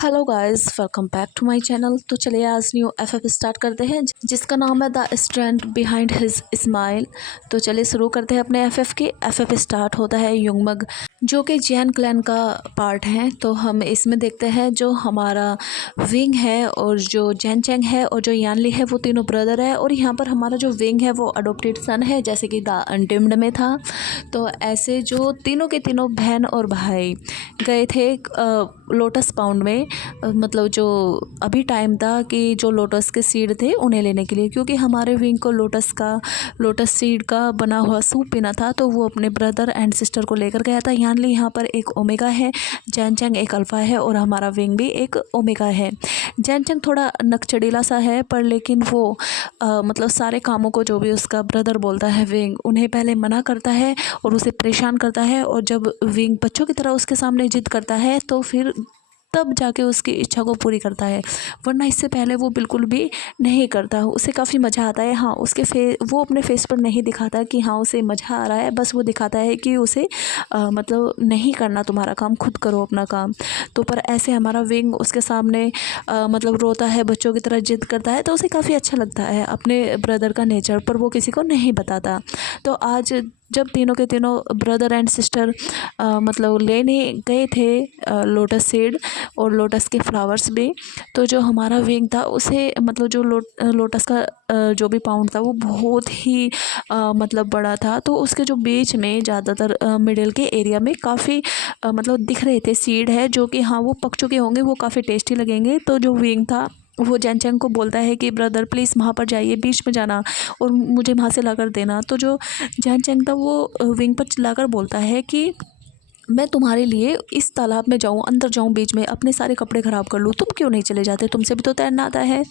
Hello guys, welcome back to my channel. तो चलिए आज न्यू एफएफ स्टार्ट करते हैं जिसका नाम है the strength behind his smile. तो चलिए शुरू करते हैं अपने एफएफ की। एफएफ स्टार्ट होता है युंगमग जो कि जैन क्लैन का पार्ट है। तो हम इसमें देखते हैं जो हमारा विंग है और जो जैन चैंग है और जो यानली है वो तीनों ब्रदर है। और यहाँ पर हमारा जो विंग है वो अडोप्टेड सन है जैसे कि द अनटेम्ड में था। तो ऐसे जो तीनों के तीनों बहन और भाई गए थे लोटस पाउंड में, मतलब जो अभी टाइम था कि जो लोटस के सीड थे उन्हें लेने के लिए, क्योंकि हमारे विंग को लोटस सीड का बना हुआ सूप पीना था। तो वो अपने ब्रदर एंड सिस्टर को लेकर गया था। यानली यहाँ पर एक ओमेगा है, जैन चैंग एक अल्फ़ा है और हमारा विंग भी एक ओमेगा है। जैन चैंग थोड़ा नकचड़ीला सा है पर लेकिन वो मतलब सारे कामों को जो भी उसका ब्रदर बोलता है विंग उन्हें पहले मना करता है और उसे परेशान करता है। और जब विंग बच्चों की तरह उसके सामने जिद करता है तो फिर तब जाके उसकी इच्छा को पूरी करता है, वरना इससे पहले वो बिल्कुल भी नहीं करता। उसे काफ़ी मज़ा आता है। हाँ, वो अपने फेस पर नहीं दिखाता कि हाँ उसे मज़ा आ रहा है, बस वो दिखाता है कि उसे मतलब नहीं करना तुम्हारा काम, खुद करो अपना काम। तो पर ऐसे हमारा विंग उसके सामने मतलब रोता है, बच्चों की तरह जिद करता है। तो उसे काफ़ी अच्छा लगता है अपने ब्रदर का नेचर, पर वो किसी को नहीं बताता। तो आज जब तीनों के तीनों ब्रदर एंड सिस्टर मतलब लेने गए थे लोटस सीड और लोटस के फ्लावर्स भी, तो जो हमारा विंग था उसे मतलब जो लोटस का जो भी पाउंड था वो बहुत ही मतलब बड़ा था। तो उसके जो बीच में ज़्यादातर मिडिल के एरिया में काफ़ी मतलब दिख रहे थे सीड है जो कि हाँ वो पक चुके होंगे, वो काफ़ी टेस्टी लगेंगे। तो जो विंग था वो जैन चैंग को बोलता है कि ब्रदर प्लीज़ वहाँ पर जाइए, बीच में जाना और मुझे वहाँ से लाकर देना। तो जो जैन चैंग था वो विंग पर चिल्लाकर बोलता है कि मैं तुम्हारे लिए इस तालाब में जाऊँ, अंदर जाऊँ, बीच में अपने सारे कपड़े ख़राब कर लूँ, तुम क्यों नहीं चले जाते, तुमसे भी तो तैरना आता है।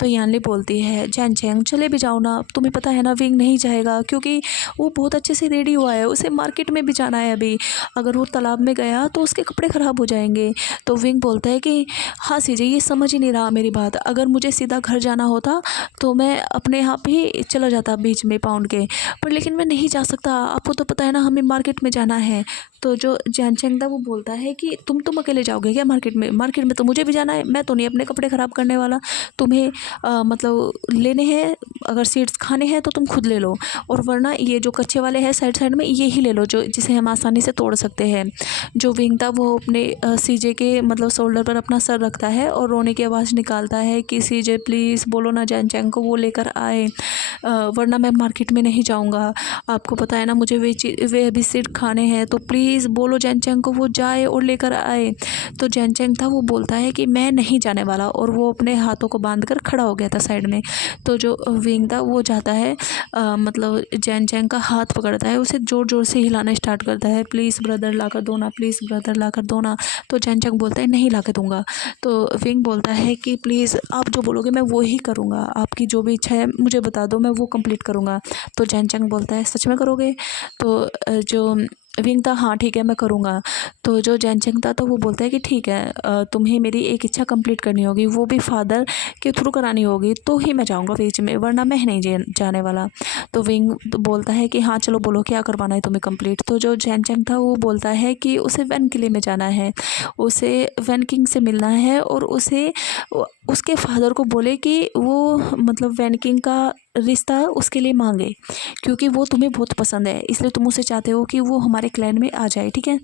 तो यानली बोलती है जैन चैंग चले भी जाओ ना, तुम्हें पता है ना विंग नहीं जाएगा क्योंकि वो बहुत अच्छे से रेडी हुआ है, उसे मार्केट में भी जाना है अभी, अगर वो तालाब में गया तो उसके कपड़े ख़राब हो जाएंगे। तो विंग बोलता है कि हाँ सीजे ये समझ ही नहीं रहा मेरी बात, अगर मुझे सीधा घर जाना होता तो मैं अपने आप ही चला जाता बीच में पाउंड के, पर लेकिन मैं नहीं जा सकता, आपको तो पता है ना हमें मार्केट में जाना है। तो जो जैन चैंग था वो बोलता है कि तुम अकेले जाओगे क्या मार्केट में, मार्केट में तो मुझे भी जाना है, मैं तो नहीं अपने कपड़े ख़राब करने वाला, तुम्हें मतलब लेने हैं, अगर सीड्स खाने हैं तो तुम खुद ले लो, और वरना ये जो कच्चे वाले हैं साइड साइड में ये ही ले लो जो जिसे हम आसानी से तोड़ सकते हैं। जो विंग था वो अपने सीजे के मतलब शोल्डर पर अपना सर रखता है और रोने की आवाज़ निकालता है कि सीजे प्लीज़ बोलो ना जैन चैंग को वो लेकर आए, वरना मैं मार्केट में नहीं जाऊँगा, आपको पता है ना मुझे वे अभी सीड खाने हैं, तो प्लीज़ बोलो जैन चैंग को वो जाए और लेकर आए। तो जैन चैंग था वो बोलता है कि मैं नहीं जाने वाला, और वो अपने हाथों को बांध कर खड़ा हो गया था साइड में। तो जो विंग था वो जाता है मतलब जैन चैंग का हाथ पकड़ता है, उसे ज़ोर ज़ोर से हिलाना स्टार्ट करता है, प्लीज़ ब्रदर ला कर दो ना, प्लीज़ ब्रदर ला कर दो ना। तो जैन चैंग बोलता है नहीं ला के दूँगा। तो विंग बोलता है कि प्लीज़ आप जो बोलोगे मैं वो ही करूँगा, आपकी जो भी इच्छा है मुझे बता दो, मैं वो कंप्लीट करूँगा। तो जैन चैंग बोलता है सच में करोगे। तो जो विंग था हाँ ठीक है मैं करूँगा। तो जो जैन चैंग था तो वो बोलता है कि ठीक है तुम्हें मेरी एक इच्छा कंप्लीट करनी होगी, वो भी फादर के थ्रू करानी होगी, तो ही मैं जाऊँगा बीच में, वरना मैं नहीं जाने वाला। तो विंग बोलता है कि हाँ चलो बोलो क्या करवाना है तुम्हें कंप्लीट। तो जो जैन चैंग था वो बोलता है कि उसे वैन किले में जाना है, उसे वैन किंग से मिलना है, और उसे उसके फादर को बोले कि वो मतलब वैन किंग का रिश्ता उसके लिए मांगे, क्योंकि वो तुम्हें बहुत पसंद है, इसलिए तुम उसे चाहते हो कि वो हमारे क्लैन में आ जाए, ठीक है।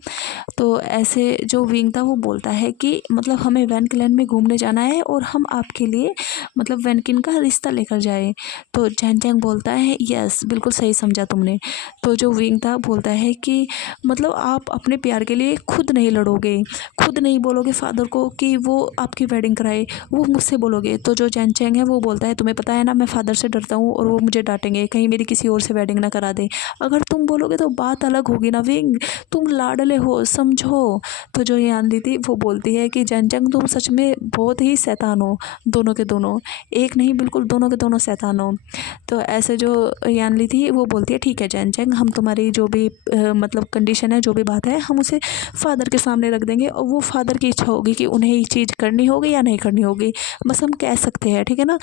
तो ऐसे जो विंग था वो बोलता है कि मतलब हमें वैन क्लैन में घूमने जाना है और हम आपके लिए मतलब वैनकिन का रिश्ता लेकर जाए। तो जैन चैंग बोलता है यस बिल्कुल सही समझा तुमने। तो जो विंग था बोलता है कि मतलब आप अपने प्यार के लिए खुद नहीं लड़ोगे, खुद नहीं बोलोगे फादर को कि वो आपकी वेडिंग कराए, वो मुझसे बोलोगे। तो जो जैन चैंग है वो बोलता है तुम्हें पता है ना मैं फादर से डरता हूँ और वो मुझे डांटेंगे कहीं मेरी किसी और से वेडिंग ना करा दे, अगर तुम बोलोगे तो बात अलग होगी ना विंग, तुम लाडले हो समझो। तो जो यानली थी वो बोलती है कि जैन चैंग तुम सच में बहुत ही शैतान हो, दोनों के दोनों, एक नहीं बिल्कुल दोनों के दोनों शैतान हो। तो ऐसे जो यानली थी वो बोलती है ठीक है जैन चैंग हम तुम्हारी जो भी मतलब कंडीशन है, जो भी बात है हम उसे फादर के सामने रख देंगे, और वो फादर की इच्छा होगी कि उन्हें ये चीज़ करनी होगी या नहीं करनी होगी, बस हम कह सकते हैं ठीक है ना,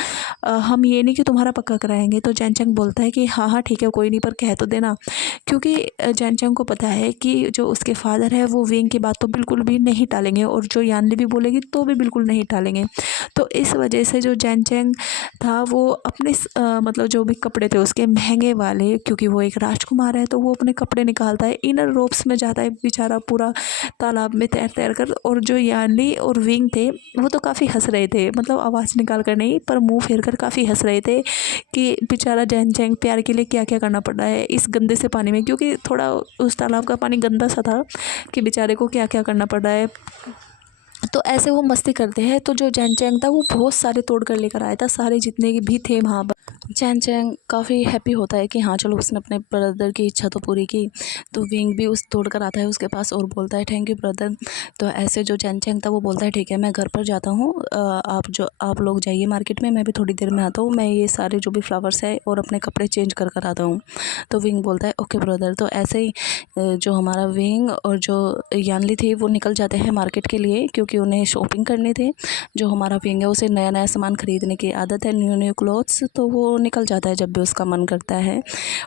हम ये नहीं कि तुम्हारा पक्का कराएंगे। तो जैनचंग बोलता है कि हाँ हाँ ठीक है कोई नहीं, पर कह तो देना, क्योंकि जैनचंग को पता है कि जो उसके फादर है वो विंग की बात तो बिल्कुल भी नहीं टालेंगे, और जो यानली भी बोलेगी तो भी बिल्कुल नहीं टालेंगे। तो इस वजह से जो जैनचंग था वो अपने मतलब जो भी कपड़े थे उसके महंगे वाले, क्योंकि वो एक राजकुमार है, तो वो अपने कपड़े निकालता है, इनर रोप्स में जाता है बेचारा पूरा तालाब में तैर तैर कर। और जो यानली और विंग थे वो तो काफ़ी हंस रहे थे, मतलब आवाज़ निकाल कर नहीं पर मुंह फेर कर काफ़ी हंस रहे थे कि बेचारा जैनचंग प्यार के लिए क्या क्या करना पड़ रहा है इस गंदे से पानी में, क्योंकि थोड़ा उस तालाब का पानी गंदा सा था कि बेचारे को क्या क्या करना पड़ रहा है। तो ऐसे वो मस्ती करते हैं। तो जो जैनचंग था वो बहुत सारे तोड़ कर लेकर आया था, सारे जितने भी थे वहाँ पर। जैनचंग काफ़ी हैप्पी होता है कि हाँ चलो उसने अपने ब्रदर की इच्छा तो पूरी की। तो विंग भी उस तोड़ कर आता है उसके पास और बोलता है थैंक यू ब्रदर। तो ऐसे जो जैनचंग था वो बोलता है ठीक है मैं घर पर जाता हूँ, आप लोग जाइए मार्केट में, मैं भी थोड़ी देर में आता हूँ, मैं ये सारे जो भी फ्लावर्स है और अपने कपड़े चेंज कर कर आता हूँ। तो विंग बोलता है ओके ब्रदर। तो ऐसे ही जो हमारा विंग और जो यानली थी वो निकल जाते हैं मार्केट के लिए, क्योंकि उन्हें शॉपिंग करनी थी। जो हमारा विंग है उसे नया नया सामान खरीदने की आदत है, न्यू न्यू क्लोथ्स, तो वो निकल जाता है जब भी उसका मन करता है।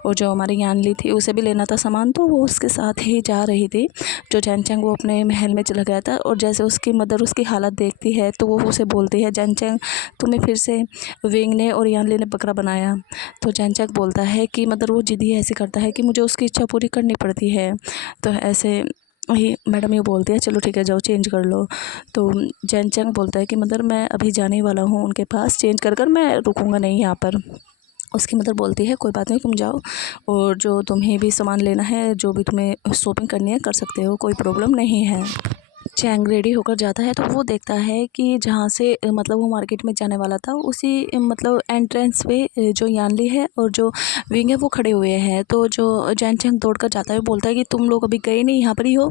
और जो हमारी यानली थी उसे भी लेना था सामान, तो वो उसके साथ ही जा रही थी। जो जैनचंग वो अपने महल में चला गया था, और जैसे उसकी मदर उसकी हालत देखती है तो वो उसे बोलती है जैनचंग तुम्हें फिर से विंग ने और यानली ने बकरा बनाया। तो जैनचंग बोलता है कि मदर वो जिद ही ऐसे करता है कि मुझे उसकी इच्छा पूरी करनी पड़ती है। तो ऐसे ही मैडम ये बोलती है चलो ठीक है जाओ चेंज कर लो। तो जैनचंग बोलता है कि मदर मैं अभी जाने ही वाला हूँ उनके पास, चेंज कर कर मैं रुकूंगा नहीं यहाँ पर। उसकी मदर बोलती है कोई बात नहीं तुम जाओ, और जो तुम्हें भी सामान लेना है जो भी तुम्हें शॉपिंग करनी है कर सकते हो, कोई प्रॉब्लम नहीं है। चैंग रेडी होकर जाता है तो वो देखता है कि जहाँ से मतलब वो मार्केट में जाने वाला था उसी मतलब एंट्रेंस पे जो यानली है और जो विंग है वो खड़े हुए हैं। तो जो जैनचंग दौड़ कर जाता है बोलता है कि तुम लोग अभी गए नहीं यहाँ पर ही हो।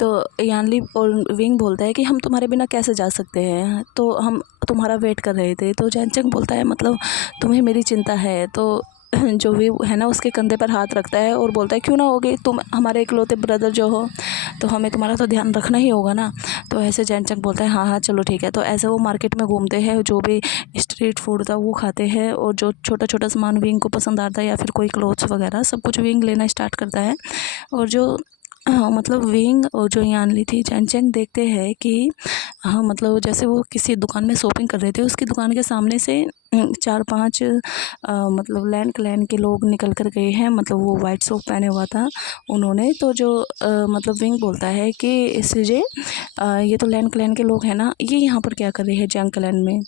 तो यानली और विंग बोलता है कि हम तुम्हारे बिना कैसे जा सकते हैं, तो हम तुम्हारा वेट कर रहे थे। तो जैनचंग बोलता है मतलब तुम्हें मेरी चिंता है। तो जो भी है ना उसके कंधे पर हाथ रखता है और बोलता है क्यों ना होगी, तुम हमारे इकलौते ब्रदर जो हो, तो हमें तुम्हारा तो ध्यान रखना ही होगा ना। तो ऐसे जैनचंग बोलता है हाँ हाँ चलो ठीक है। तो ऐसे वो मार्केट में घूमते हैं, जो भी स्ट्रीट फूड था वो खाते हैं, और जो छोटा छोटा सामान विंग को पसंद आता है या फिर कोई क्लोथ्स वगैरह सब कुछ विंग लेना स्टार्ट करता है। और जो हाँ मतलब विंग और जो यानली थी जैनचंग देखते हैं कि हाँ मतलब जैसे वो किसी दुकान में शॉपिंग कर रहे थे, उसकी दुकान के सामने से 4-5 मतलब लैंड क्लैन के लोग निकल कर गए हैं, मतलब वो वाइट सूट पहने हुआ था उन्होंने। तो जो मतलब विंग बोलता है कि सीजे ये तो लैंड क्लैन के लोग हैं ना, ये यहाँ पर क्या कर रहे हैं जंग क्लैन में।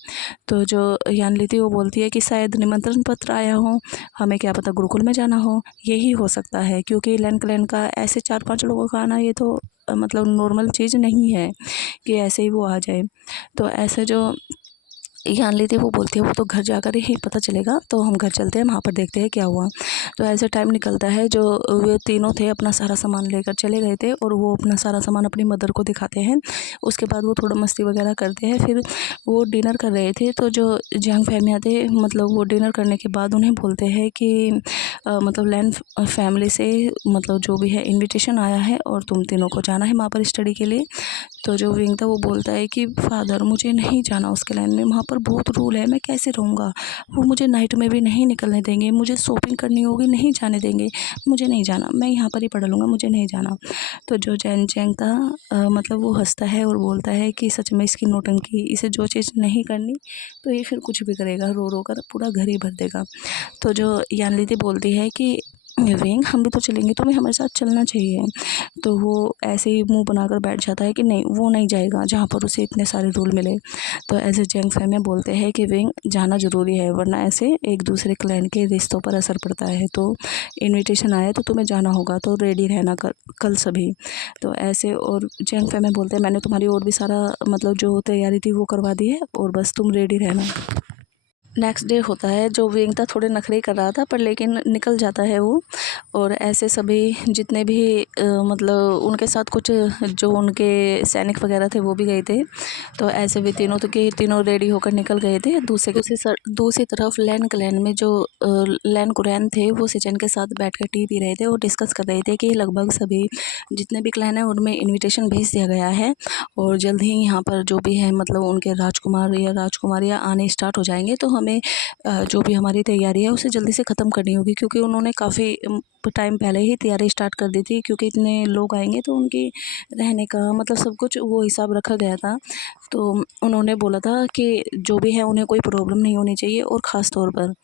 तो जो यानली थी वो बोलती है कि शायद निमंत्रण पत्र आया हो, हमें क्या पता गुरुकुल में जाना हो, यही हो सकता है, क्योंकि लैंड क्लैन का ऐसे 4-5 लोगों का आना ये तो मतलब नॉर्मल चीज़ नहीं है कि ऐसे ही वो आ जाए। तो ऐसे जो यानली थी वो बोलती है वो तो घर जाकर ही पता चलेगा, तो हम घर चलते हैं वहाँ पर देखते हैं क्या हुआ। तो ऐसे टाइम निकलता है, जो वे तीनों थे अपना सारा सामान लेकर चले गए थे और वो अपना सारा सामान अपनी मदर को दिखाते हैं। उसके बाद वो थोड़ा मस्ती वगैरह करते हैं, फिर वो डिनर कर रहे थे। तो जो जंग फैमिली थे मतलब वो डिनर करने के बाद उन्हें बोलते हैं कि मतलब लैंड फैमिली से मतलब जो भी है इन्विटेशन आया है और तुम तीनों को जाना है वहाँ पर स्टडी के लिए। तो जो विंग था वो बोलता है कि फादर मुझे नहीं जाना उसके लाइन में, वहाँ पर बहुत रूल है, मैं कैसे रहूँगा, वो मुझे नाइट में भी नहीं निकलने देंगे, मुझे शॉपिंग करनी होगी नहीं जाने देंगे, मुझे नहीं जाना, मैं यहाँ पर ही पढ़ लूँगा, मुझे नहीं जाना। तो जो जैनचंग था मतलब वो हंसता है और बोलता है कि सच में इसकी नौटंकी, इसे जो चीज़ नहीं करनी तो ये फिर कुछ भी करेगा, रो रो कर पूरा घर ही भर देगा। तो जो यानली थी बोलती है कि विंग हम भी तो चलेंगे, तुम्हें हमारे साथ चलना चाहिए। तो वो ऐसे ही मुंह बनाकर बैठ जाता है कि नहीं वो नहीं जाएगा जहाँ पर उसे इतने सारे रूल मिले। तो ऐसे जंग फैमिली बोलते हैं कि विंग जाना ज़रूरी है, वरना ऐसे एक दूसरे क्लैन के रिश्तों पर असर पड़ता है। तो इनविटेशन आया तो तुम्हें जाना होगा, तो रेडी रहना कल सभी। तो ऐसे और जंग फैमिली बोलते हैं मैंने तुम्हारी और भी सारा मतलब जो तैयारी थी वो करवा दी है, और बस तुम रेडी रहना। नेक्स्ट डे होता है, जो विंग था थोड़े नखरे कर रहा था पर लेकिन निकल जाता है वो। और ऐसे सभी जितने भी मतलब उनके साथ कुछ जो उनके सैनिक वगैरह थे वो भी गए थे। तो ऐसे भी तीनों तो के तीनों रेडी होकर निकल गए थे। दूसरी तरफ लैन क्लैन में जो लैन कुरैन थे वो सिचन के साथ बैठकर टी पी रहे थे और डिस्कस कर रहे थे कि लगभग सभी जितने भी क्लैन हैं उनमें इनविटेशन भेज दिया गया है, और जल्द ही यहाँ पर जो भी है मतलब उनके राजकुमार या राजकुमारियाँ आने स्टार्ट हो जाएंगे, तो हमें हमें जो भी हमारी तैयारी है उसे जल्दी से ख़त्म करनी होगी, क्योंकि उन्होंने काफ़ी टाइम पहले ही तैयारी स्टार्ट कर दी थी, क्योंकि इतने लोग आएंगे तो उनकी रहने का मतलब सब कुछ वो हिसाब रखा गया था। तो उन्होंने बोला था कि जो भी है उन्हें कोई प्रॉब्लम नहीं होनी चाहिए, और ख़ास तौर पर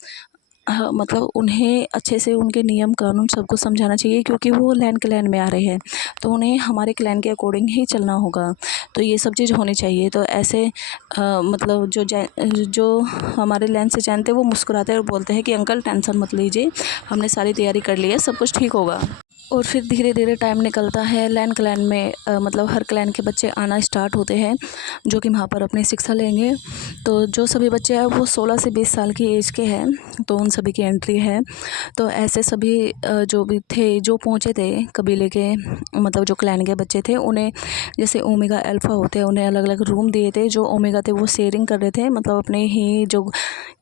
हाँ, मतलब उन्हें अच्छे से उनके नियम कानून सब कुछ समझाना चाहिए, क्योंकि वो लैंड क्लैन में आ रहे हैं, तो उन्हें हमारे क्लैन के अकॉर्डिंग ही चलना होगा। तो ये सब चीज़ होनी चाहिए। तो ऐसे मतलब जो हमारे लैंड से जानते हैं वो मुस्कुराते हैं और बोलते हैं कि अंकल टेंशन मत लीजिए, हमने सारी तैयारी कर ली है, सब कुछ ठीक होगा। और फिर धीरे धीरे टाइम निकलता है। लैंड क्लैन में मतलब हर क्लैन के बच्चे आना स्टार्ट होते हैं, जो कि वहाँ पर अपनी शिक्षा लेंगे। तो जो सभी बच्चे हैं वो 16 से 20 साल की एज के हैं, तो उन सभी की एंट्री है। तो ऐसे सभी जो भी थे, जो पहुँचे थे कबीले के, मतलब जो क्लैन के बच्चे थे, उन्हें जैसे ओमेगा अल्फ़ा होते हैं, उन्हें अलग अलग रूम दिए थे। जो ओमेगा थे वो शेयरिंग कर रहे थे, मतलब अपने ही जो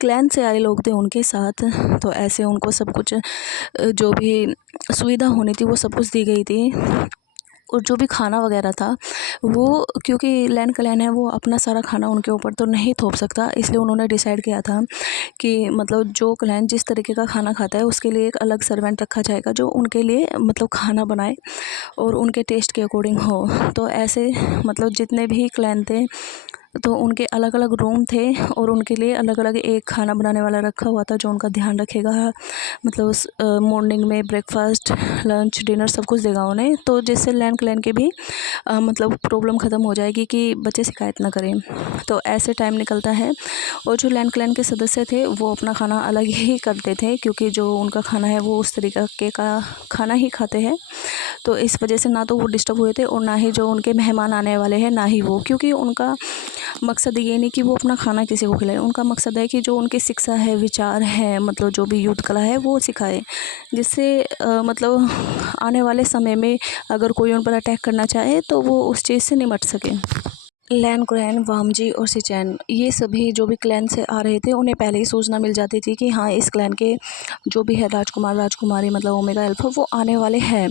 क्लैन से आए लोग थे उनके साथ। तो ऐसे उनको सब कुछ जो भी सुविधा होनी थी वो सब कुछ दी गई थी। और जो भी खाना वगैरह था वो, क्योंकि लैंड क्लैन है वो अपना सारा खाना उनके ऊपर तो नहीं थोप सकता, इसलिए उन्होंने डिसाइड किया था कि मतलब जो क्लैन जिस तरीके का खाना खाता है उसके लिए एक अलग सर्वेंट रखा जाएगा, जो उनके लिए मतलब खाना बनाए और उनके टेस्ट के अकॉर्डिंग हो। तो ऐसे मतलब जितने भी क्लैन थे तो उनके अलग अलग रूम थे, और उनके लिए अलग अलग एक खाना बनाने वाला रखा हुआ था, जो उनका ध्यान रखेगा, मतलब उस मॉर्निंग में ब्रेकफास्ट लंच डिनर सब कुछ देगा उन्हें। तो जिससे लैंड क्लैन के भी मतलब प्रॉब्लम ख़त्म हो जाएगी कि बच्चे शिकायत ना करें। तो ऐसे टाइम निकलता है, और जो लैंड क्लैन के सदस्य थे वो अपना खाना अलग ही करते थे, क्योंकि जो उनका खाना है वो उस तरीके का खाना ही खाते हैं। तो इस वजह से ना तो वो डिस्टर्ब हुए थे, और ना ही जो उनके मेहमान आने वाले हैं ना ही वो, क्योंकि उनका मकसद ये नहीं कि वो अपना खाना किसी को खिलाए। उनका मकसद है कि जो उनकी शिक्षा है, विचार है, मतलब जो भी युद्ध कला है वो सिखाए, जिससे मतलब आने वाले समय में अगर कोई उन पर अटैक करना चाहे तो वो उस चीज़ से निपट सके। लैन क्लैन, वामजी और सिचैन, ये सभी जो भी क्लैन से आ रहे थे उन्हें पहले ही सूचना मिल जाती थी कि हाँ, इस क्लैन के जो भी है राजकुमार राजकुमारी मतलब ओमेगा अल्फा वो आने वाले हैं।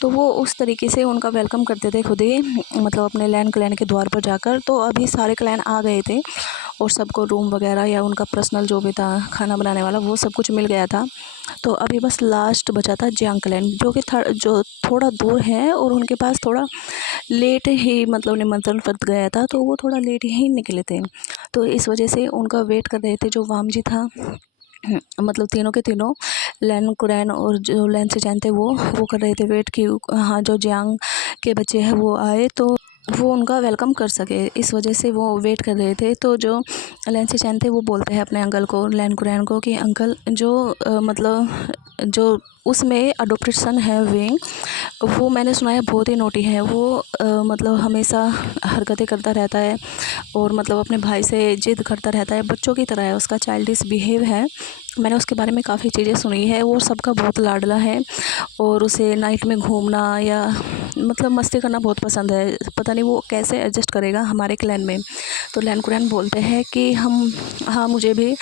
तो वो उस तरीके से उनका वेलकम करते थे खुद ही, मतलब अपने लैन क्लैन के द्वार पर जाकर। तो अभी सारे क्लैन आ गए थे, और सबको रूम वगैरह या उनका पर्सनल जो भी था खाना बनाने वाला वो सब कुछ मिल गया था। तो अभी बस लास्ट बचा था जियांग क्लैन, जो कि जो थोड़ा दूर है, और उनके पास थोड़ा लेट ही मतलब निमंत्रण पत्र गया था, तो वो थोड़ा लेट ही निकले थे। तो इस वजह से उनका वेट कर रहे थे जो वामजी था। मतलब तीनों के तीनों लैन कुरैन और जो लैन से जानते वो कर रहे थे वेट कि हाँ, जो जियांग के बच्चे हैं वो आए तो वो उनका वेलकम कर सके। इस वजह से वो वेट कर रहे थे। तो जो लैन से चैन थे वो बोलते हैं अपने अंकल को, लैन कुरैन को, कि अंकल जो मतलब जो उसमें अडोप्टेड सन है विंग, वो मैंने सुना है बहुत ही नोटी है। वो मतलब हमेशा हरकतें करता रहता है, और मतलब अपने भाई से जिद करता रहता है, बच्चों की तरह है, उसका चाइल्डिश बिहेव है। मैंने उसके बारे में काफ़ी चीज़ें सुनी है। वो सबका बहुत लाडला है, और उसे नाइट में घूमना या मतलब मस्ती करना बहुत पसंद है। पता नहीं वो कैसे एडजस्ट करेगा हमारे क्लैन में। तो लैन कुरैन बोलते हैं कि हाँ, मुझे भी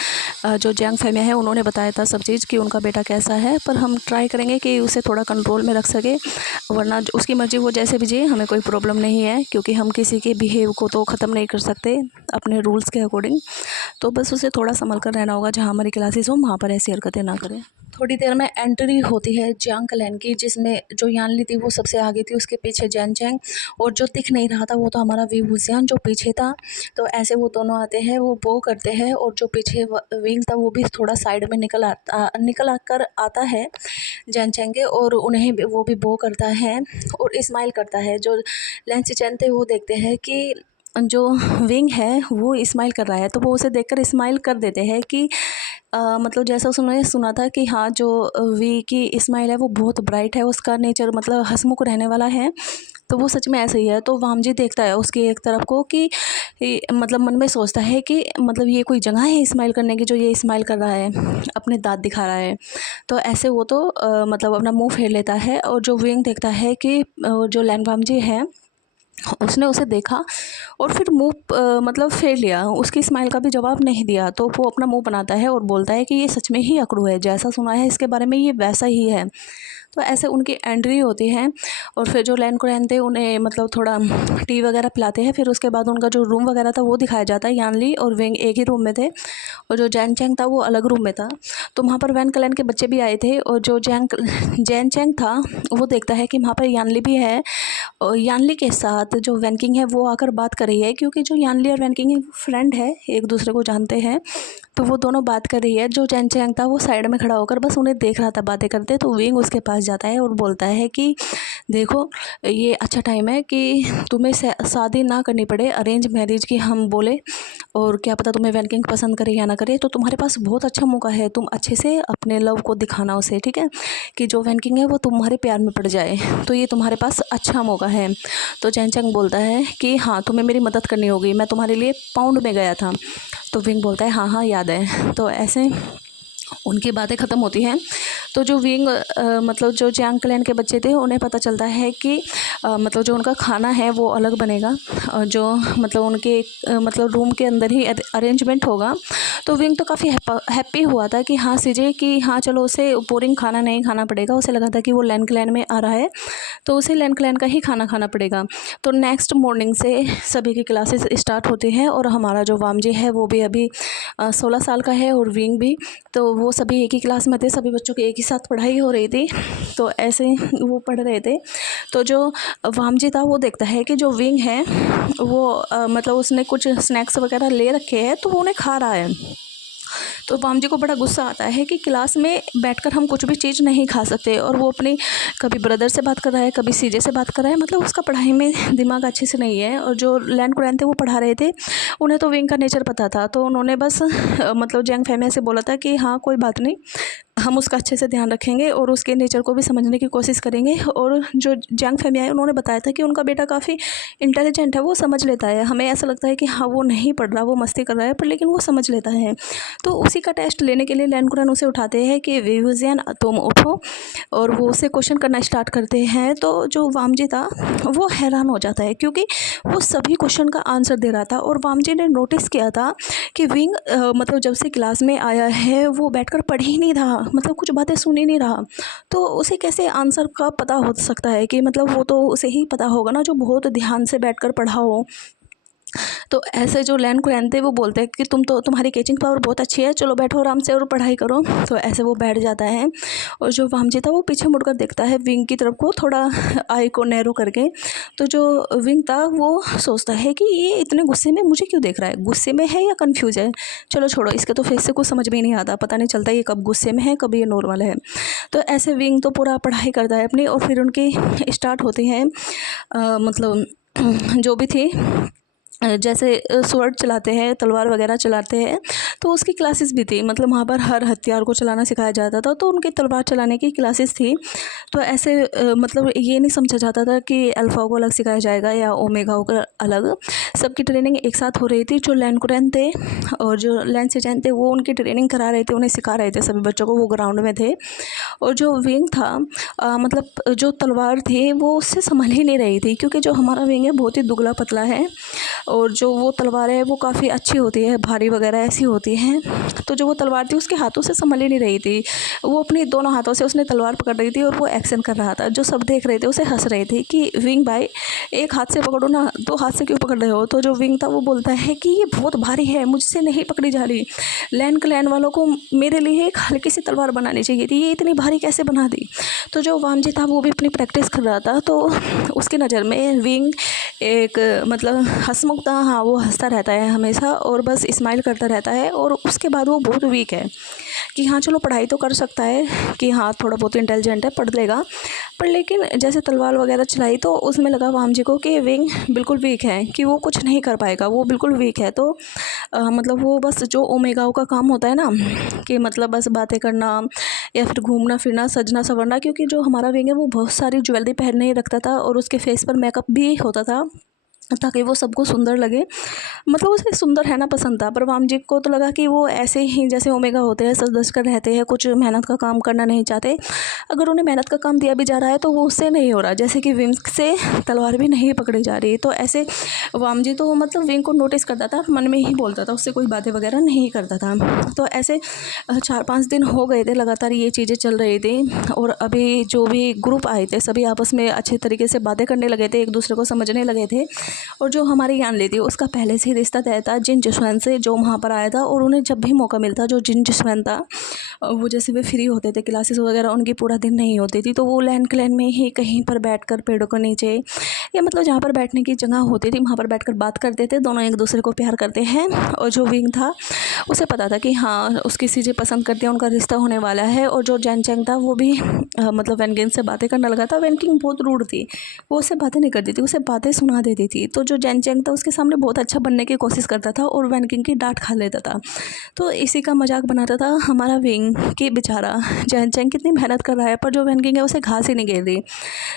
जो जियांग फैमिली है उन्होंने बताया था सब चीज़ कि उनका बेटा कैसा है, पर हम ट्राई करेंगे कि उसे थोड़ा कंट्रोल में रख सके, वरना उसकी मर्ज़ी वो जैसे भी जिए, हमें कोई प्रॉब्लम नहीं है, क्योंकि हम किसी के बिहेव को तो ख़त्म नहीं कर सकते अपने रूल्स के अकॉर्डिंग। तो बस उसे थोड़ा संभल कर रहना होगा, जहाँ हमारी क्लासेस हो वहाँ पर ऐसी हरकतें ना करें। थोड़ी देर में एंट्री होती है जियांग क्लैन की, जिसमें जो यानली थी वो सबसे आगे थी, उसके पीछे जैन चैंग, और जो दिख नहीं रहा था वो तो हमारा वी वुजियान जो पीछे था। तो ऐसे वो दोनों आते हैं, वो बो करते हैं, और जो पीछे विंग था वो भी थोड़ा साइड में निकल आकर आता है जैन चैंग के, और उन्हें वो भी बो करता है और स्माइल करता है। जो लेंस चैन थे वो देखते हैं कि जो विंग है वो स्माइल कर रहा है, तो वो उसे देखकर स्माइल कर देते हैं कि मतलब जैसा उसने सुना था कि हाँ, जो वी की स्माइल है वो बहुत ब्राइट है, उसका नेचर मतलब हंसमुख रहने वाला है, तो वो सच में ऐसे ही है। तो वामजी देखता है उसकी एक तरफ को कि मतलब मन में सोचता है कि मतलब ये कोई जगह है स्माइल करने की, जो ये स्माइल कर रहा है, अपने दांत दिखा रहा है। तो ऐसे वो तो मतलब अपना मुंह फेर लेता है, और जो विंग देखता है कि जो लैन वामजी है उसने उसे देखा और फिर मुंह मतलब फेर लिया, उसकी स्माइल का भी जवाब नहीं दिया। तो वो अपना मुंह बनाता है और बोलता है कि ये सच में ही अकड़ू है, जैसा सुना है इसके बारे में ये वैसा ही है। तो ऐसे उनकी एंट्री होती है और फिर जो लैन कुरैन थे उन्हें मतलब थोड़ा टी वगैरह पिलाते हैं। फिर उसके बाद उनका जो रूम वगैरह था वो दिखाया जाता है। यानली और विंग एक ही रूम में थे और जो जैन चैंग था वो अलग रूम में था। तो वहाँ पर वैन क्लैन के बच्चे भी आए थे और जो जैन चैंग था वो देखता है कि वहाँ पर यानली भी है और यानली के साथ जो वैनकिंग है वो आकर बात कर रही है, क्योंकि जो यानली और वैनकिंग है फ्रेंड है, एक दूसरे को जानते हैं। तो वो दोनों बात कर रही है। जो जैन चैंग था वो साइड में खड़ा होकर बस उन्हें देख रहा था बातें करते। तो विंग उसके पास जाता है और बोलता है कि देखो ये अच्छा टाइम है कि तुम्हें शादी ना करनी पड़े, अरेंज मैरिज की हम बोले, और क्या पता तुम्हें वैनकिंग पसंद करे या ना करे। तो तुम्हारे पास बहुत अच्छा मौका है, तुम अच्छे से अपने लव को दिखाना उसे, ठीक है, कि जो वैनकिंग है वो तुम्हारे प्यार में पड़ जाए। तो ये तुम्हारे पास अच्छा मौका है। तो जैन चैंग बोलता है कि हाँ तुम्हें मेरी मदद करनी होगी, मैं तुम्हारे लिए पाउंड में गया था। तो विंग बोलता है हाँ हाँ याद है। तो ऐसे उनकी बातें ख़त्म होती हैं। तो जो विंग मतलब जो जैंग क्लैन के बच्चे थे उन्हें पता चलता है कि मतलब जो उनका खाना है वो अलग बनेगा और जो मतलब उनके मतलब रूम के अंदर ही अरेंजमेंट होगा। तो विंग तो काफ़ी हैप्पी हुआ था कि हाँ सीजे कि हाँ चलो उसे बोरिंग खाना नहीं खाना पड़ेगा। उसे लगा था कि वो लैन क्लैन में आ रहा है तो उसे लैन क्लैन का ही खाना खाना पड़ेगा। तो नेक्स्ट मॉर्निंग से सभी की क्लासेस स्टार्ट होती हैं और हमारा जो वामजी है वो भी अभी 16 साल का है और विंग भी। तो वो सभी एक ही क्लास में थे, सभी बच्चों की एक ही साथ पढ़ाई हो रही थी। तो ऐसे वो पढ़ रहे थे। तो जो वामजी था वो देखता है कि जो विंग है वो मतलब उसने कुछ स्नैक्स वगैरह ले रखे हैं तो वो उन्हें खा रहा है। तो वामजी को बड़ा गुस्सा आता है कि क्लास में बैठकर हम कुछ भी चीज़ नहीं खा सकते, और वो अपनी कभी ब्रदर से बात कर रहा है, कभी सीजे से बात कर रहा है, मतलब उसका पढ़ाई में दिमाग अच्छे से नहीं है। और जो लैन कुरैन थे वो पढ़ा रहे थे, उन्हें तो विंग का नेचर पता था। तो उन्होंने बस मतलब जैंग फैमिया से बोला था कि हाँ कोई बात नहीं, हम उसका अच्छे से ध्यान रखेंगे और उसके नेचर को भी समझने की कोशिश करेंगे। और जो जैंग फैमिया है उन्होंने बताया था कि उनका बेटा काफ़ी इंटेलिजेंट है, वो समझ लेता है। हमें ऐसा लगता है कि हाँ वो नहीं पढ़ रहा, वो मस्ती कर रहा है, पर लेकिन वो समझ लेता है। तो उसी का टेस्ट लेने के लिए लैन कुरैन उसे उठाते हैं कि विवजियन तुम उठो, और वो उसे क्वेश्चन करना स्टार्ट करते हैं। तो जो वामजी था वो हैरान हो जाता है क्योंकि वो सभी क्वेश्चन का आंसर दे रहा था। और वामजी ने नोटिस किया था कि विंग मतलब जब से क्लास में आया है वो बैठकर पढ़ ही नहीं रहा, मतलब कुछ बातें सुन ही नहीं रहा। तो उसे कैसे आंसर का पता हो सकता है कि मतलब वो तो उसे ही पता होगा ना जो बहुत ध्यान से बैठकर पढ़ा हो। तो ऐसे जो लैन कुरैन थे वो बोलते हैं कि तुम्हारी कैचिंग पावर बहुत अच्छी है, चलो बैठो आराम से और पढ़ाई करो। तो ऐसे वो बैठ जाता है और जो वामजी था वो पीछे मुड़कर देखता है विंग की तरफ को, थोड़ा आई को नैरो करके। तो जो विंग था वो सोचता है कि ये इतने गुस्से में मुझे क्यों देख रहा है, गुस्से में है या कन्फ्यूज है। चलो छोड़ो, इसके तो फेस से कुछ समझ में ही नहीं आता, पता नहीं चलता ये कब गुस्से में है कब ये नॉर्मल है। तो ऐसे विंग तो पूरा पढ़ाई करता है अपनी, और फिर उनकी स्टार्ट होती है मतलब जो भी थी जैसे स्वॉर्ड चलाते हैं, तलवार वगैरह चलाते हैं, तो उसकी क्लासेस भी थी। मतलब वहाँ पर हर हथियार को चलाना सिखाया जाता था, तो उनकी तलवार चलाने की क्लासेस थी। तो ऐसे मतलब ये नहीं समझा जाता था कि अल्फ़ा को अलग सिखाया जाएगा या ओमेगा को अलग, सबकी ट्रेनिंग एक साथ हो रही थी। जो लैन कुरैन थे और जो लैन सिजैन थे वो उनकी ट्रेनिंग करा रहे थे, उन्हें सिखा रहे थे सभी बच्चों को, वो ग्राउंड में थे। और जो विंग था मतलब जो तलवार थी वो उससे संभल ही नहीं रही थी, क्योंकि जो हमारा विंग है बहुत ही दुबला पतला है और जो वो तलवार है वो काफ़ी अच्छी होती है, भारी वगैरह ऐसी होती हैं। तो जो वो तलवार थी उसके हाथों से संभल ही नहीं रही थी, वो अपनी दोनों हाथों से उसने तलवार पकड़ रही थी और वो एक्शन कर रहा था। जो सब देख रहे थे उसे हंस रहे थे कि विंग भाई एक हाथ से पकड़ो ना, दो हाथ से क्यों पकड़ रहे हो। तो जो विंग था वो बोलता है कि ये बहुत भारी है, मुझसे नहीं पकड़ी जा रही, लैन क्लैन वालों को मेरे लिए एक हल्की सी तलवार बनानी चाहिए थी, ये इतनी भारी कैसे बना दी। तो जो वामजी था वो भी अपनी प्रैक्टिस कर रहा था। तो उसकी नज़र में विंग एक मतलब हंसमुख था, हाँ वो हंसता रहता है हमेशा और बस स्माइल करता रहता है। और उसके बाद वो बहुत वीक है कि हाँ चलो पढ़ाई तो कर सकता है, कि हाँ थोड़ा बहुत इंटेलिजेंट है, पढ़ लेगा, पर लेकिन जैसे तलवार वगैरह चलाई तो उसमें लगा वामजी को कि विंग बिल्कुल वीक है, कि वो कुछ नहीं कर पाएगा, वो बिल्कुल वीक है। तो मतलब वो बस जो ओमेगाओ का काम होता है ना, कि मतलब बस बातें करना या फिर घूमना फिरना, सजना संवरना, क्योंकि जो हमारा विंग है वो बहुत सारी ज्वेलरी पहनने ही रखता था और उसके फेस पर मेकअप भी होता था। ताकि वो सबको सुंदर लगे। मतलब उसे सुंदर रहना पसंद था, पर वाम जी को तो लगा कि वो ऐसे ही जैसे ओमेगा होते हैं, सज धज कर रहते हैं, कुछ मेहनत का काम करना नहीं चाहते। अगर उन्हें मेहनत का काम दिया भी जा रहा है तो वो उससे नहीं हो रहा, जैसे कि विंग से तलवार भी नहीं पकड़ी जा रही। तो ऐसे वाम जी तो मतलब विंग को नोटिस करता था, मन में ही बोलता था, उससे कोई बातें वगैरह नहीं करता था। तो ऐसे 4-5 दिन हो गए थे लगातार ये चीज़ें चल रही थी, और अभी जो भी ग्रुप आए थे सभी आपस में अच्छे तरीके से बातें करने लगे थे, एक दूसरे को समझने लगे थे। और जो हमारी यानली थी उसका पहले से ही रिश्ता तय था जिन जसवंत से, जो वहाँ पर आया था। और उन्हें जब भी मौका मिलता, जो जिन जसवंत था वो जैसे वे फ्री होते थे, क्लासेस वगैरह उनकी पूरा दिन नहीं होती थी, तो वो लैंड क्लैन में ही कहीं पर बैठकर पेड़ों के नीचे, या मतलब जहाँ पर बैठने की जगह होती थी वहाँ पर बैठकर बात करते थे। दोनों एक दूसरे को प्यार करते हैं। और जो विंग था उसे पता था कि हाँ उसकी चीज़ें पसंद करती है, उनका रिश्ता होने वाला है। और जो जैन चैंग था वो भी मतलब वैनगिन से बातें करने लगा था। वैनगिन बहुत रूड थी, वो उससे बातें नहीं करती थी, उसे बातें सुना देती थी। तो जो जैन चैंग था उसके सामने बहुत अच्छा बनने की कोशिश करता था और वैनगिन की डांट खा लेता था। तो इसी का मजाक बनाता था हमारा विंग कि बेचारा जैन चैंग कितनी मेहनत कर रहा है, पर जो वैनगिन है उसे घास ही नहीं गिर रही।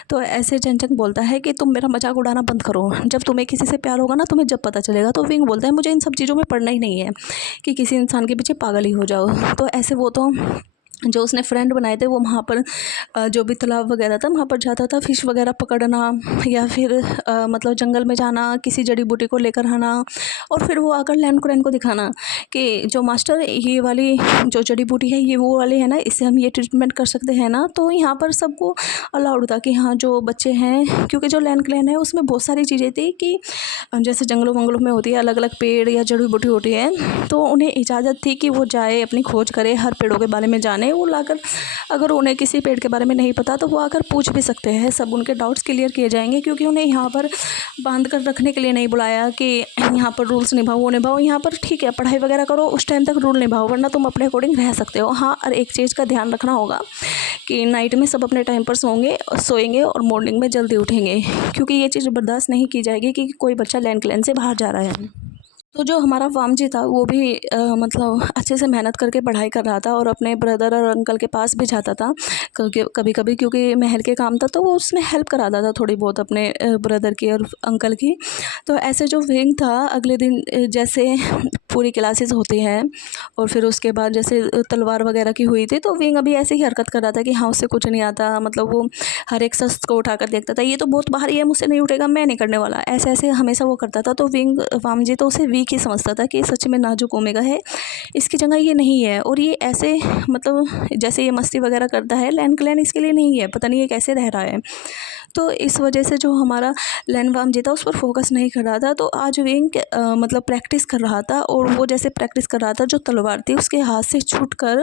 तो ऐसे जैन चैंग बोलता है कि तुम मेरा मजाक उड़ाना बंद करो, जब तुम्हें किसी से प्यार होगा ना तुम्हें जब पता चलेगा। तो विंग बोलता है मुझे इन सब चीज़ों में पड़ना ही नहीं है कि किसी इंसान के पीछे पागल ही हो जाओ। तो ऐसे वो तो जो उसने फ्रेंड बनाए थे वो वहाँ पर जो भी तालाब वगैरह था वहाँ पर जाता था, फ़िश वगैरह पकड़ना, या फिर मतलब जंगल में जाना, किसी जड़ी बूटी को लेकर आना, और फिर वो आकर लैंड क्रेन को दिखाना कि जो मास्टर ये वाली जो जड़ी बूटी है ये वो वाली है ना, इससे हम ये ट्रीटमेंट कर सकते हैं ना। तो यहाँ पर सबको अलाउड था कि हाँ जो बच्चे हैं, क्योंकि जो लैंड क्लेन है उसमें बहुत सारी चीज़ें थी कि जैसे जंगलों वंगलों में होती है अलग अलग पेड़ या जड़ी बूटी होती है, तो उन्हें इजाज़त थी कि वो जाए अपनी खोज करे, हर पेड़ों के बारे में जाने। वो लाकर अगर उन्हें किसी पेड़ के बारे में नहीं पता तो वो आकर पूछ भी सकते हैं, सब उनके डाउट्स क्लियर किए जाएंगे। क्योंकि उन्हें यहाँ पर बांध कर रखने के लिए नहीं बुलाया कि यहाँ पर रूल्स निभाओ वो निभाओ। यहाँ पर ठीक है पढ़ाई वगैरह करो, उस टाइम तक रूल निभाओ, वरना तुम अपने अकॉर्डिंग रह सकते हो। हाँ, और एक चीज़ का ध्यान रखना होगा कि नाइट में सब अपने टाइम पर सोएंगे और मॉर्निंग में जल्दी उठेंगे, क्योंकि ये चीज़ बर्दाश्त नहीं की जाएगी कि कोई बच्चा लैंड क्लैन से बाहर जा रहा है। तो जो हमारा वाम जी था वो भी मतलब अच्छे से मेहनत करके पढ़ाई कर रहा था और अपने ब्रदर और अंकल के पास भी जाता था कभी कभी, क्योंकि महल के काम था तो वो उसमें हेल्प कराता था थोड़ी बहुत अपने ब्रदर की और अंकल की। तो ऐसे जो विंग था अगले दिन जैसे पूरी क्लासेस होती हैं और फिर उसके बाद जैसे तलवार वगैरह की हुई थी, तो विंग अभी ऐसे ही हरकत कर रहा था कि हाँ उससे कुछ नहीं आता। मतलब वो हर एक शख्स को उठाकर देखता था, ये तो बहुत भारी है, मुझसे नहीं उठेगा, मैं नहीं करने वाला, ऐसे ऐसे हमेशा वो करता था। तो विंग वाम जी तो उसे वीक ही समझता था कि सच में नाजुक ओमेगा है, इसकी जगह ये नहीं है। और ये ऐसे मतलब जैसे ये मस्ती वगैरह करता है, लैंड क्लैन इसके लिए नहीं है, पता नहीं ये कैसे रह रहा है। तो इस वजह से जो हमारा लैंड वाम जी था उस पर फोकस नहीं कर रहा था। तो आज विंग मतलब प्रैक्टिस कर रहा था, और वो जैसे प्रैक्टिस कर रहा था जो तलवार थी उसके हाथ से छूट कर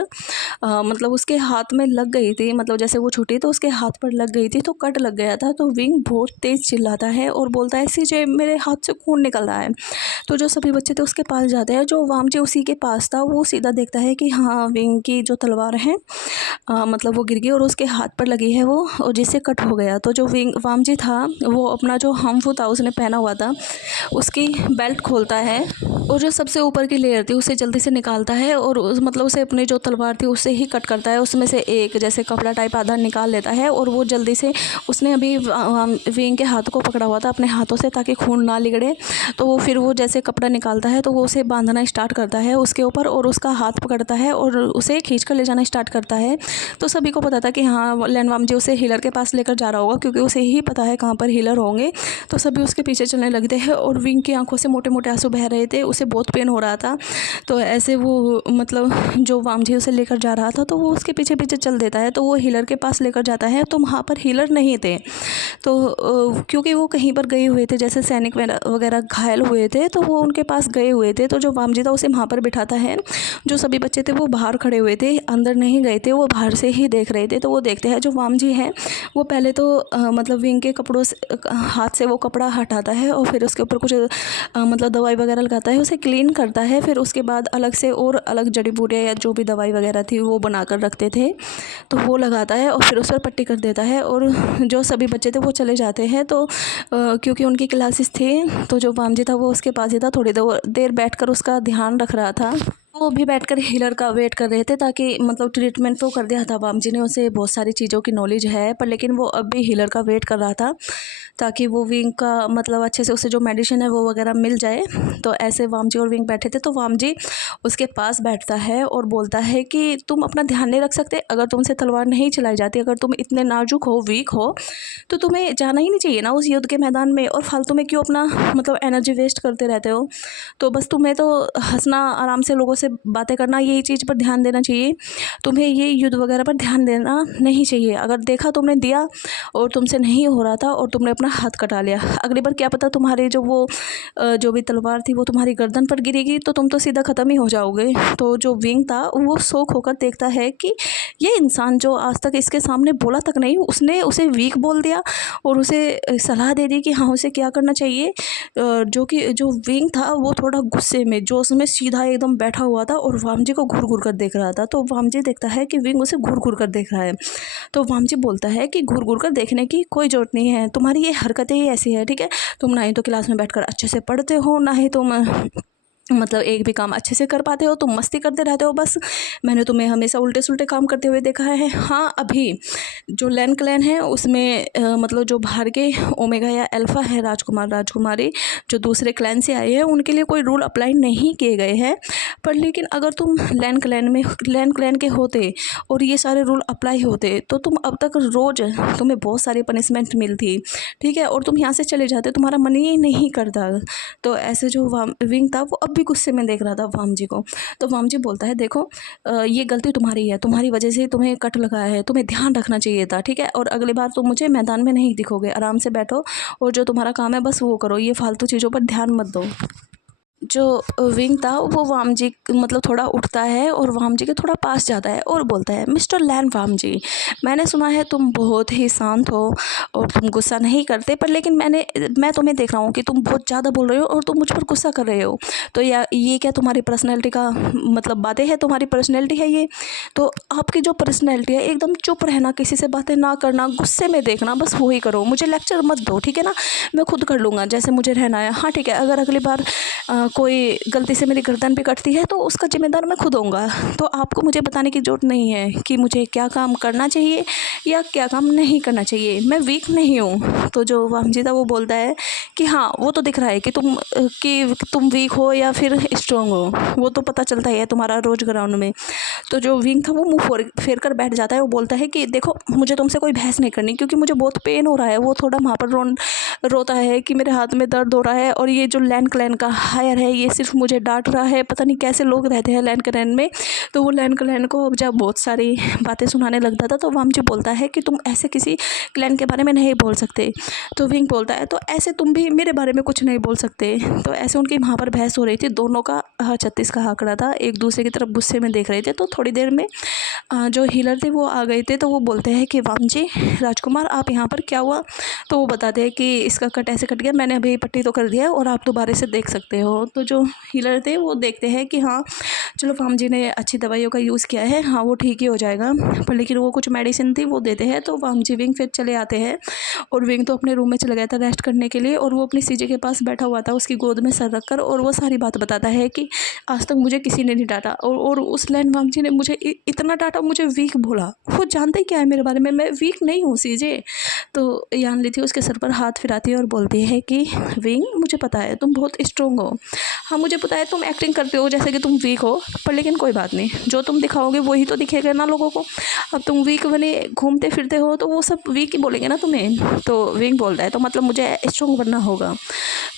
मतलब उसके हाथ में लग गई थी। मतलब जैसे वो छूटी तो उसके हाथ पर लग गई थी, तो कट लग गया था। तो विंग बहुत तेज़ चिल्लाता है और बोलता है सीजे मेरे हाथ से खून निकल रहा है। तो जो सभी बच्चे थे उसके पास जाते हैं, जो वाम जी उसी के पास था वो सीधा देखता है कि हाँ विंग की जो तलवार है मतलब वो गिर गई और उसके हाथ पर लगी है वो, और जिससे कट हो गया। तो जो विंग वाम जी था वो अपना जो हमफू था उसने पहना हुआ था उसकी बेल्ट खोलता है, और जो सबसे ऊपर की लेयर थी उसे जल्दी से निकालता है, और मतलब उसे अपनी जो तलवार थी उससे ही कट करता है। उसमें से एक जैसे कपड़ा टाइप आधा निकाल लेता है, और वो जल्दी से उसने अभी विंग के हाथ को पकड़ा हुआ था अपने हाथों से ताकि खून ना लिगड़े। तो वो फिर वो जैसे कपड़ा निकालता है तो वो उसे बांधना स्टार्ट करता है उसके ऊपर, और उसका हाथ पकड़ता है और उसे खींच कर ले जाना स्टार्ट करता है। तो सभी को पता था कि हाँ लैंड वाम जी उसे हीलर के पास लेकर जा रहा होगा, क्योंकि उसे ही पता है कहाँ पर हीलर होंगे। तो सभी उसके पीछे चलने लगते हैं, और विंग की आंखों से मोटे मोटे आंसू बह रहे थे, उसे बहुत पेन हो रहा था। तो ऐसे वो मतलब जो वाम जी उसे लेकर जा रहा था तो वो उसके पीछे पीछे चल देता है। तो वो हीलर के पास लेकर जाता है, तो वहाँ पर हीलर नहीं थे। तो क्योंकि वो कहीं पर गए हुए थे, जैसे सैनिक वगैरह घायल हुए थे तो वो उनके पास गए हुए थे। तो जो वाम जी था उसे वहाँ पर बिठाता है। जो सभी बच्चे थे वो बाहर खड़े हुए थे, अंदर नहीं गए थे, वो बाहर से ही देख रहे थे। तो वो देखते हैं जो वाम जी हैं वो पहले तो मतलब विंग के कपड़ों से हाथ से वो कपड़ा हटाता है, और फिर उसके ऊपर कुछ मतलब दवाई वगैरह लगाता है, उसे क्लीन करता है। फिर उसके बाद अलग से और अलग जड़ी बूटियाँ या जो भी दवाई वगैरह थी वो बनाकर रखते थे, तो वो लगाता है और फिर उस पर पट्टी कर देता है। और जो सभी बच्चे थे वो चले जाते हैं। तो क्योंकि उनकी क्लासेस थी तो जो वाम जी था वो उसके पास ही था, थोड़ी देर बैठकर उसका ध्यान रख रहा था। वो भी बैठकर हीलर का वेट कर रहे थे, ताकि मतलब ट्रीटमेंट तो कर दिया था वाम जी ने उसे, बहुत सारी चीज़ों की नॉलेज है, पर लेकिन वो अब भी हीलर का वेट कर रहा था ताकि वो विंग का मतलब अच्छे से उसे जो मेडिसिन है वो वगैरह मिल जाए। तो ऐसे वाम जी और विंग बैठे थे, तो वाम जी उसके पास बैठता है और बोलता है कि तुम अपना ध्यान नहीं रख सकते? अगर तुमसे तलवार नहीं चलाई जाती, अगर तुम इतने नाजुक हो, वीक हो, तो तुम्हें जाना ही नहीं चाहिए ना उस युद्ध के मैदान में, और फालतू में क्यों अपना मतलब एनर्जी वेस्ट करते रहते हो? तो बस तुम्हें तो हंसना, आराम से लोगों से बातें करना, यही चीज़ पर ध्यान देना चाहिए। तुम्हें ये युद्ध वगैरह पर ध्यान देना नहीं चाहिए। अगर देखा तुमने दिया और तुमसे नहीं हो रहा था और तुमने अपना हाथ कटा लिया, अगली बार क्या पता तुम्हारे जो वो जो भी तलवार थी वो तुम्हारी गर्दन पर गिरेगी, तो तुम तो सीधा ख़त्म ही हो जाओगे। तो जो विंग था वो शौक होकर देखता है कि ये इंसान जो आज तक इसके सामने बोला तक नहीं, उसने उसे वीक बोल दिया और उसे सलाह दे दी कि हाँ उसे क्या करना चाहिए। जो कि जो विंग था वो थोड़ा गुस्से में जोश में सीधा एकदम बैठा हुआ था और वाम जी को घूर घूर कर देख रहा था। तो वाम जी देखता है कि विंग उसे घूर घूर कर देख रहा है, तो वाम जी बोलता है कि घूर घूर कर देखने की कोई ज़रूरत नहीं है, तुम्हारी ये हरकतें ही ऐसी है, ठीक है? तुम ना ही तो क्लास में बैठकर अच्छे से पढ़ते हो, ना ही तुम मतलब एक भी काम अच्छे से कर पाते हो, तुम मस्ती करते रहते हो बस। मैंने तुम्हें हमेशा उल्टे सुल्टे काम करते हुए देखा है। हाँ, अभी जो लैन क्लैन है उसमें मतलब जो बाहर के ओमेगा या अल्फ़ा है, राजकुमार राजकुमारी जो दूसरे क्लैन से आए हैं, उनके लिए कोई रूल अप्लाई नहीं किए गए हैं। पर लेकिन अगर तुम लैन क्लैन के होते और ये सारे रूल अप्लाई होते, तो तुम अब तक रोज़ तुम्हें बहुत सारी पनिशमेंट मिलती, ठीक है? और तुम यहाँ से चले जाते, तुम्हारा मन ही नहीं करता। तो ऐसे जो विंग था वो अब भी गुस्से में देख रहा था वाम जी को। तो वाम जी बोलता है, देखो ये गलती तुम्हारी है, तुम्हारी वजह से तुम्हें कट लगा है, तुम्हें ध्यान रखना चाहिए था, ठीक है? और अगली बार तुम मुझे मैदान में नहीं दिखोगे, आराम से बैठो और जो तुम्हारा काम है बस वो करो, ये फालतू चीज़ों पर ध्यान मत दो। जो विंग था वो वाम जी मतलब थोड़ा उठता है और वाम जी के थोड़ा पास जाता है और बोलता है, मिस्टर लैन वाम जी, मैंने सुना है तुम बहुत ही शांत हो और तुम गुस्सा नहीं करते, पर लेकिन मैं तुम्हें देख रहा हूँ कि तुम बहुत ज़्यादा बोल रहे हो और तुम मुझ पर गुस्सा कर रहे हो। तो या ये क्या तुम्हारी पर्सनैलिटी का मतलब बातें हैं, तुम्हारी पर्सनैलिटी है ये? तो आपकी जो पर्सनैलिटी है, एकदम चुप रहना, किसी से बातें ना करना, गुस्से में देखना, बस वही करो, मुझे लेक्चर मत दो, ठीक है ना? मैं खुद कर लूँगा जैसे मुझे रहना है। हाँ ठीक है, अगर अगली बार कोई गलती से मेरी गर्दन भी कटती है तो उसका जिम्मेदार मैं खुद होऊंगा। तो आपको मुझे बताने की ज़रूरत नहीं है कि मुझे क्या काम करना चाहिए या क्या काम नहीं करना चाहिए, मैं वीक नहीं हूँ। तो जो वामजीदा वो बोलता है कि हाँ वो तो दिख रहा है कि तुम वीक हो या फिर स्ट्रॉन्ग हो, वो तो पता चलता ही है तुम्हारा रोज ग्राउंड में। तो जो विंग था वो मुँह फेर कर बैठ जाता है, वो बोलता है कि देखो मुझे तुमसे कोई बहस नहीं करनी, क्योंकि मुझे बहुत पेन हो रहा है। वो थोड़ा वहाँ पर रोता है कि मेरे हाथ में दर्द हो रहा है, और ये जो लैन क्लैन का हायर है ये सिर्फ मुझे डांट रहा है। पता नहीं कैसे लोग रहते हैं लैन क्लैन में। तो वो लैन क्लैन को जब बहुत सारी बातें सुनाने लगता था, तो वामजी बोलता है कि तुम ऐसे किसी क्लैन के बारे में नहीं बोल सकते। तो विंग बोलता है, तो ऐसे तुम भी मेरे बारे में कुछ नहीं बोल सकते। तो ऐसे उनकी वहाँ पर बहस हो रही थी, दोनों का 36 का आंकड़ा था, एक दूसरे की तरफ गुस्से में देख रहे थे। तो थोड़ी देर में जो हीलर थे वो आ गए थे, तो वो बोलते हैं कि वामजी राजकुमार आप यहाँ पर, क्या हुआ? तो वो बताते हैं कि इसका कट ऐसे कट गया, मैंने अभी पट्टी तो कर दिया है और आप दोबारा से देख सकते हो। तो जो हीलर थे वो देखते हैं कि हाँ चलो वाम जी ने अच्छी दवाइयों का यूज़ किया है, हाँ वो ठीक ही हो जाएगा। पर लेकिन वो कुछ मेडिसिन थी वो देते हैं। तो वाम जी विंग फिर चले आते हैं, और विंग तो अपने रूम में चला गया था रेस्ट करने के लिए, और वो अपनी सीजे के पास बैठा हुआ था उसकी गोद में सर रखकर, और वो सारी बात बताता है कि आज तक मुझे किसी ने नहीं डांटा, और उस लैंड वाम जी ने मुझे इतना डांटा, मुझे वीक बोला। वो जानते क्या है मेरे बारे में, मैं वीक नहीं हूँ सीजे। तो यान ली थी उसके सर पर हाथ फिराती है और बोलती है कि विंग मुझे पता है तुम बहुत स्ट्रोंग हो, हाँ मुझे पता है तुम एक्टिंग करते हो जैसे कि तुम वीक हो, पर लेकिन कोई बात नहीं, जो तुम दिखाओगे वही तो दिखेगा ना लोगों को। अब तुम वीक बने घूमते फिरते हो तो वो सब वीक ही बोलेंगे ना तुम्हें। तो विंग बोलता है, तो मतलब मुझे स्ट्रोंग बनना होगा।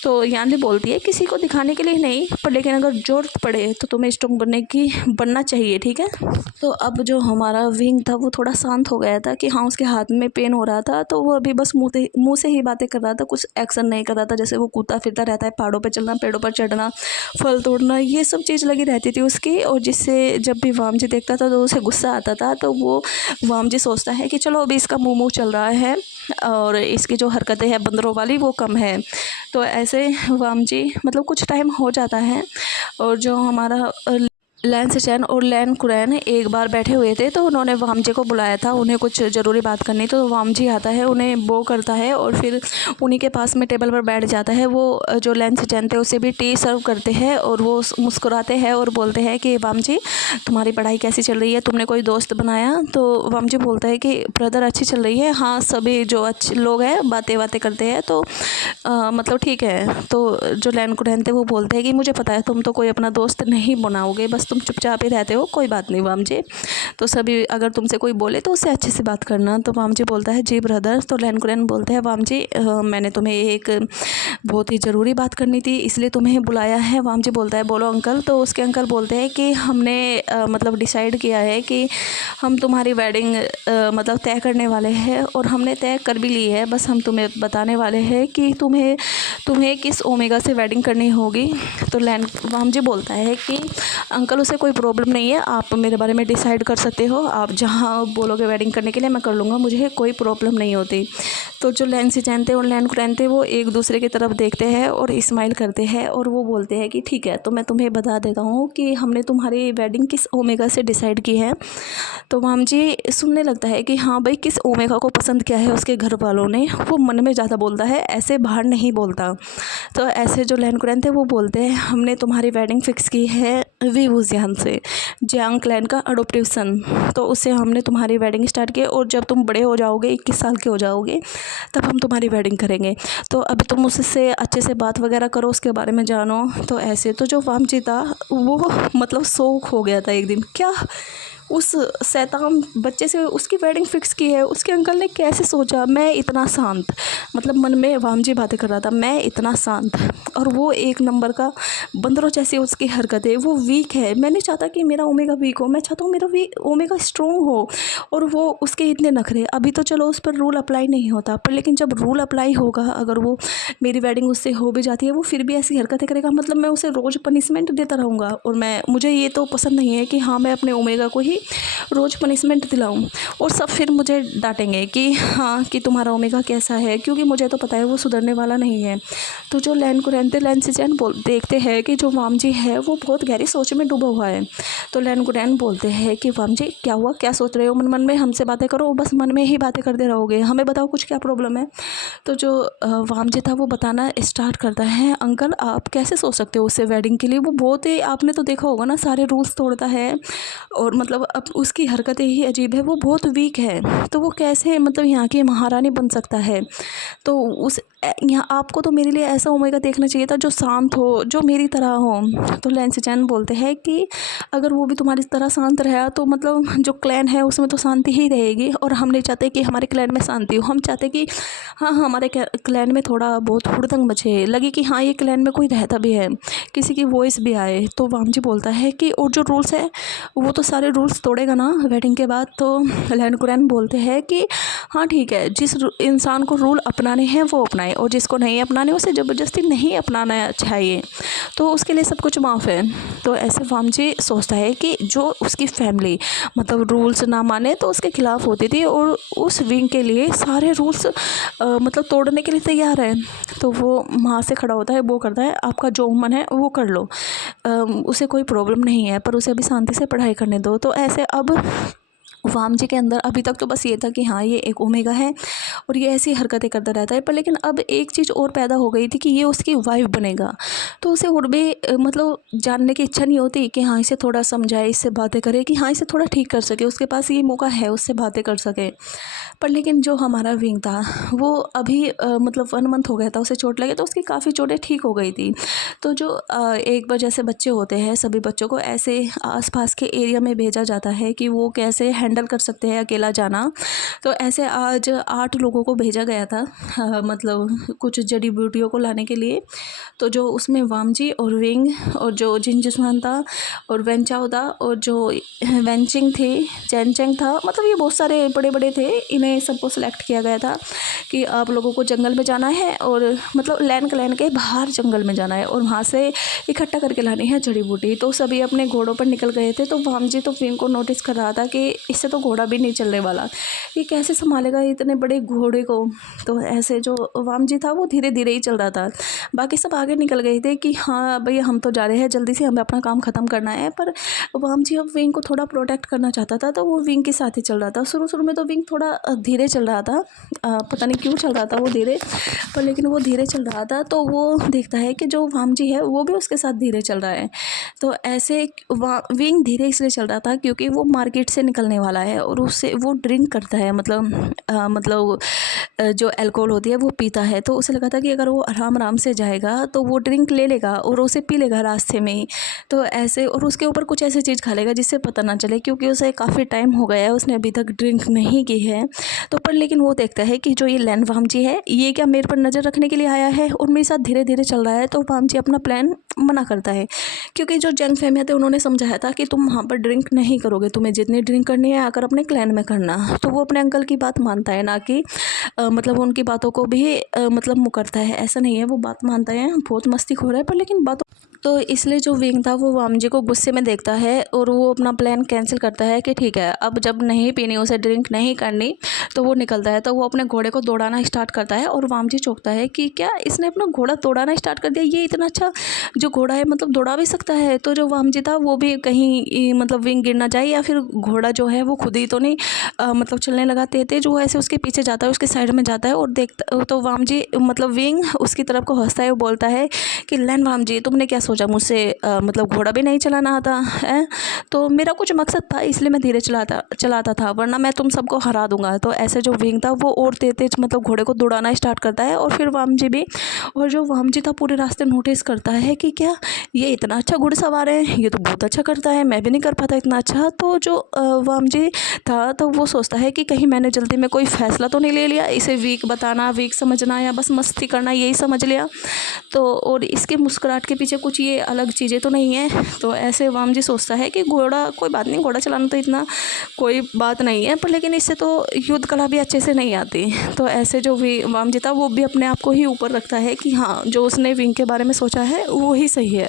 तो यानली बोलती है, किसी को दिखाने के लिए नहीं, पर लेकिन अगर ज़रूरत पड़े तो तुम्हें स्ट्रोंग बनना चाहिए, ठीक है? तो अब जो हमारा विंग था वो थोड़ा शांत हो गया था कि हाँ उसके हाथ में पेन हो रहा था, तो वो अभी बस मुँह से ही बातें कर रहा था, कुछ एक्शन नहीं कर रहा था। जैसे वो कूदता फिरता रहता है, पहाड़ों पे चलना, पेड़ों पर चढ़ना, फल तोड़ना, ये सब चीज़ लगी रहती थी उसकी। और जिससे जब भी वाम जी देखता था तो उसे गुस्सा आता था। तो वो वाम जी सोचता है कि चलो अभी इसका मुँह चल रहा है और इसकी जो हरकतें हैं बंदरों वाली वो कम है। तो ऐसे वाम जी मतलब कुछ टाइम हो जाता है, और जो हमारा लैंसचैन और लैन कुरैन एक बार बैठे हुए थे, तो उन्होंने वामजी को बुलाया था, उन्हें कुछ ज़रूरी बात करनी। तो वामजी आता है, उन्हें बो करता है और फिर उन्हीं के पास में टेबल पर बैठ जाता है। वो जो लैंसचैन थे उसे भी टी सर्व करते हैं और वो मुस्कुराते हैं और बोलते हैं कि वामजी तुम्हारी पढ़ाई कैसी चल रही है, तुमने कोई दोस्त बनाया? तो वामजी बोलता है कि ब्रदर अच्छी चल रही है, हाँ सभी जो अच्छे लोग हैं बातें करते हैं, तो मतलब ठीक है। तो जो लैन कुरैन थे वो बोलते हैं कि मुझे पता है तुम तो कोई अपना दोस्त नहीं बनाओगे, बस तुम चुपचाप ही रहते हो, कोई बात नहीं वामजी, तो सभी अगर तुमसे कोई बोले तो उससे अच्छे से बात करना। तो वामजी बोलता है जी ब्रदर। तो लैन कुरैन बोलते हैं वामजी मैंने तुम्हें एक बहुत ही ज़रूरी बात करनी थी, इसलिए तुम्हें बुलाया है। वामजी बोलता है बोलो अंकल। तो उसके अंकल बोलते हैं कि हमने मतलब डिसाइड किया है कि हम तुम्हारी वेडिंग मतलब तय करने वाले हैं और हमने तय कर भी ली है, बस हम तुम्हें बताने वाले हैं कि तुम्हें किस ओमेगा से वेडिंग करनी होगी। तो वामजी बोलता है कि अंकल उसे कोई प्रॉब्लम नहीं है, आप मेरे बारे में डिसाइड कर सकते हो, आप जहाँ बोलोगे वेडिंग करने के लिए मैं कर लूँगा, मुझे कोई प्रॉब्लम नहीं होती। तो जो लैंसचैन थे और लैन कुरैन थे वो एक दूसरे की तरफ देखते हैं और इस्माइल करते हैं और वो बोलते हैं कि ठीक है, तो मैं तुम्हें बता देता हूँ कि हमने तुम्हारी वेडिंग किस ओमेगा से डिसाइड की है। तो वामजी सुनने लगता है कि हाँ भाई किस ओमेगा को पसंद किया है उसके घर वालों ने, वो मन में ज़्यादा बोलता है, ऐसे बाहर नहीं बोलता। तो ऐसे जो लैन कुरैन थे वो बोलते हैं हमने तुम्हारी वेडिंग फ़िक्स की है वी वुजियान से, जियांग क्लैन का अडोप्टिव सन, तो उससे हमने तुम्हारी वेडिंग स्टार्ट की और जब तुम बड़े हो जाओगे 21 साल के हो जाओगे तब हम तुम्हारी वेडिंग करेंगे। तो अभी तुम उससे अच्छे से बात वगैरह करो, उसके बारे में जानो। तो ऐसे तो जो वामजी था वो मतलब शौक हो गया था एक दिन, क्या उस शैतान बच्चे से उसकी वेडिंग फ़िक्स की है, उसके अंकल ने कैसे सोचा? मैं इतना शांत, मतलब मन में वामजी बातें कर रहा था, मैं इतना शांत और वो एक नंबर का बंदरों जैसी उसकी हरकतें, वो वीक है। मैं नहीं चाहता कि मेरा ओमेगा वीक हो, मैं चाहता हूँ मेरा ओमेगा स्ट्रॉन्ग हो। और वो उसके इतने नखरे, अभी तो चलो उस पर रूल अप्लाई नहीं होता, पर लेकिन जब रूल अप्लाई होगा, अगर वो मेरी वेडिंग उससे हो भी जाती है वो फिर भी ऐसी हरकतें करेगा, मतलब मैं उसे रोज़ पनिशमेंट देता रहूँगा। और मुझे ये तो पसंद नहीं है कि हाँ मैं अपने ओमेगा को ही रोज़ पनिशमेंट दिलाऊं और सब फिर मुझे डांटेंगे कि हाँ कि तुम्हारा ओमेगा कैसा है, क्योंकि मुझे तो पता है वो सुधरने वाला नहीं है। तो जो लैन कुरैन थे लैंसचैन देखते हैं कि जो वामजी है वो बहुत गहरी सोच में डूबा हुआ है। तो लैन कुरैन बोलते हैं कि वामजी क्या हुआ, क्या सोच रहे हो मन मन में, हमसे बातें करो, बस मन में ही बातें करते रहोगे, हमें बताओ कुछ क्या प्रॉब्लम है। तो जो वामजी था वो बताना स्टार्ट करता है, अंकल आप कैसे सोच सकते हो उससे वेडिंग के लिए, वो बहुत ही, आपने तो देखा होगा ना, सारे रूल्स तोड़ता है और मतलब अब उसकी हरकतें ही अजीब है, वो बहुत वीक है, तो वो कैसे मतलब यहाँ की महारानी बन सकता है। तो यहाँ आपको तो मेरे लिए ऐसा ओमेगा देखना चाहिए था जो शांत हो, जो मेरी तरह हो। तो लैंसचैन बोलते हैं कि अगर वो भी तुम्हारी तरह शांत रहा तो मतलब जो क्लैन है उसमें तो शांति ही रहेगी, और हम नहीं चाहते कि हमारे क्लैन में शांति हो, हम चाहते कि हाँ हमारे क्लैन में थोड़ा बहुत हुड़दंग मचे, लगे कि हाँ ये क्लैन में कोई रहता भी है, किसी की वॉइस भी आए। तो वामजी बोलता है कि और जो रूल्स है वो तो सारे रूल्स तोड़ेगा ना वेडिंग के बाद। तो लैन कुरैन बोलते हैं कि हाँ ठीक है, जिस इंसान को रूल अपनाने हैं वो अपनाए और जिसको नहीं अपनाने उसे ज़बरदस्ती नहीं अपनाना चाहिए, तो उसके लिए सब कुछ माफ़ है। तो ऐसे वामजी सोचता है कि जो उसकी फैमिली मतलब रूल्स ना माने तो उसके खिलाफ़ होती थी और उस विंग के लिए सारे रूल्स मतलब तोड़ने के लिए तैयार है। तो वो वहाँ से खड़ा होता है, वो करता है आपका जो मन है वो कर लो, उसे कोई प्रॉब्लम नहीं है, पर उसे अभी शांति से पढ़ाई करने दो। तो ऐसे अब वामजी के अंदर अभी तक तो बस ये था कि हाँ ये एक ओमेगा है और ये ऐसी हरकतें करता रहता है, पर लेकिन अब एक चीज़ और पैदा हो गई थी कि ये उसकी वाइफ बनेगा। तो उसे और भी मतलब जानने की इच्छा नहीं होती कि हाँ इसे थोड़ा समझाए, इससे बातें करे कि हाँ इसे थोड़ा ठीक कर सके, उसके पास ये मौका है उससे बातें कर सके। पर लेकिन जो हमारा विंग था वो अभी मतलब 1 मंथ हो गया था, उसे चोट लगे तो उसकी काफ़ी चोटें ठीक हो गई थी। तो जो एक बार जैसे बच्चे होते हैं सभी बच्चों को ऐसे आसपास के एरिया में भेजा जाता है कि वो कैसे हैंडल कर सकते हैं अकेला जाना। तो ऐसे आज 8 लोगों को भेजा गया था मतलब कुछ जड़ी बूटियों को लाने के लिए। तो जो उसमें वामजी और विंग और जो जिनजिस्वान था और वेंचाओ था और जो वेंचिंग थी, चैनचेंग था, मतलब ये बहुत सारे बड़े बड़े थे, इन्हें सबको सिलेक्ट किया गया था कि आप लोगों को जंगल में जाना है और मतलब लैन क्लैन के बाहर जंगल में जाना है और वहाँ से इकट्ठा करके लानी है जड़ी बूटी। तो सभी अपने घोड़ों पर निकल गए थे। तो वामजी तो विंग को नोटिस कर रहा था कि इससे तो घोड़ा भी नहीं चलने वाला, ये कैसे संभालेगा इतने बड़े घोड़े को। तो ऐसे जो वाम जी था वो धीरे धीरे ही चल रहा था, बाकी सब आगे निकल गए थे कि हाँ भैया हम तो जा रहे हैं, जल्दी से हमें अपना काम ख़त्म करना है। पर वाम जी अब विंग को थोड़ा प्रोटेक्ट करना चाहता था, तो वो विंग के साथ ही चल रहा था। शुरू शुरू में तो विंग थोड़ा धीरे चल रहा था, पता नहीं क्यों चल रहा था वो धीरे, पर लेकिन वो धीरे चल रहा था। तो वो देखता है कि जो वाम जी है वो भी उसके साथ धीरे चल रहा है। तो ऐसे विंग धीरे इसलिए चल रहा था क्योंकि वो मार्केट से निकलने वाला है और उससे वो ड्रिंक करता है, मतलब जो अल्कोहल होती है वो पीता है। तो उसे लगा था कि अगर वो आराम आराम से जाएगा तो वो ड्रिंक ले लेगा और उसे पी लेगा रास्ते में ही। तो ऐसे, और उसके ऊपर कुछ ऐसी चीज़ खा लेगा जिससे पता ना चले, क्योंकि उसे काफ़ी टाइम हो गया है, उसने अभी तक ड्रिंक नहीं की है। तो पर लेकिन वो देखता है कि जो ये लैन वाम जी है ये क्या मेरे पर नज़र रखने के लिए आया है और मेरे साथ धीरे धीरे चल रहा है। तो वाम जी अपना प्लान मना करता है, क्योंकि जो जंग फहमिया थे उन्होंने समझाया था कि तुम वहाँ पर ड्रिंक नहीं करोगे, तुम्हें जितनी ड्रिंक करनी है आकर अपने क्लैन में करना। तो वो अपने अंकल की बात मानता है, ना कि मतलब उनकी बातों को भी मतलब मुकरता है। ऐसा नहीं है, वो बात मानता है, बहुत मस्ती खो रहा है, पर लेकिन बातों। तो इसलिए जो विंग था वो वाम जी को गुस्से में देखता है और वो अपना प्लान कैंसिल करता है कि ठीक है अब जब नहीं पीनी, उसे ड्रिंक नहीं करनी, तो वो निकलता है। तो वो अपने घोड़े को दौड़ाना स्टार्ट करता है और वाम जी चौंकता है कि क्या इसने अपना घोड़ा दौड़ाना स्टार्ट कर दिया, ये इतना अच्छा जो घोड़ा है मतलब दौड़ा भी सकता है। तो जो वाम जी था वो भी कहीं मतलब विंग गिर ना जाए या फिर घोड़ा जो है वो खुद ही तो नहीं मतलब चलने लगा। तेज जो ऐसे उसके पीछे जाता है, उसके साइड में जाता है और देखता, तो वाम जी मतलब विंग उसकी तरफ को हंसता है, वो बोलता है कि लैन वाम जी तुमने क्या सोचा मुझसे, मतलब घोड़ा भी नहीं चलाना आता है। तो मेरा कुछ मकसद था इसलिए मैं धीरे चलाता था, वरना मैं तुम सबको हरा दूंगा। तो ऐसे जो विंग था वो और तेज तेज मतलब घोड़े को दौड़ाना स्टार्ट करता है और फिर वाम जी भी। और जो वाम जी था पूरे रास्ते नोटिस करता है कि क्या ये इतना अच्छा घुड़सवार है, ये तो बहुत अच्छा करता है, मैं भी नहीं कर पाता इतना अच्छा। तो जो वाम जी था तो वो सोचता है कि कहीं मैंने जल्दी में कोई फ़ैसला तो नहीं ले लिया, इसे वीक बताना, वीक समझना या बस मस्ती करना यही समझ लिया। तो और इसके मुस्कुराहट के पीछे कुछ ये अलग चीज़ें तो नहीं है। तो ऐसे वाम जी सोचता है कि घोड़ा कोई बात नहीं, घोड़ा चलाना तो इतना कोई बात नहीं है, पर लेकिन इससे तो युद्ध कला भी अच्छे से नहीं आती। तो ऐसे जो भी वाम जी था वो भी अपने आप को ही ऊपर रखता है कि हाँ जो उसने विंग के बारे में सोचा है वो ही सही है।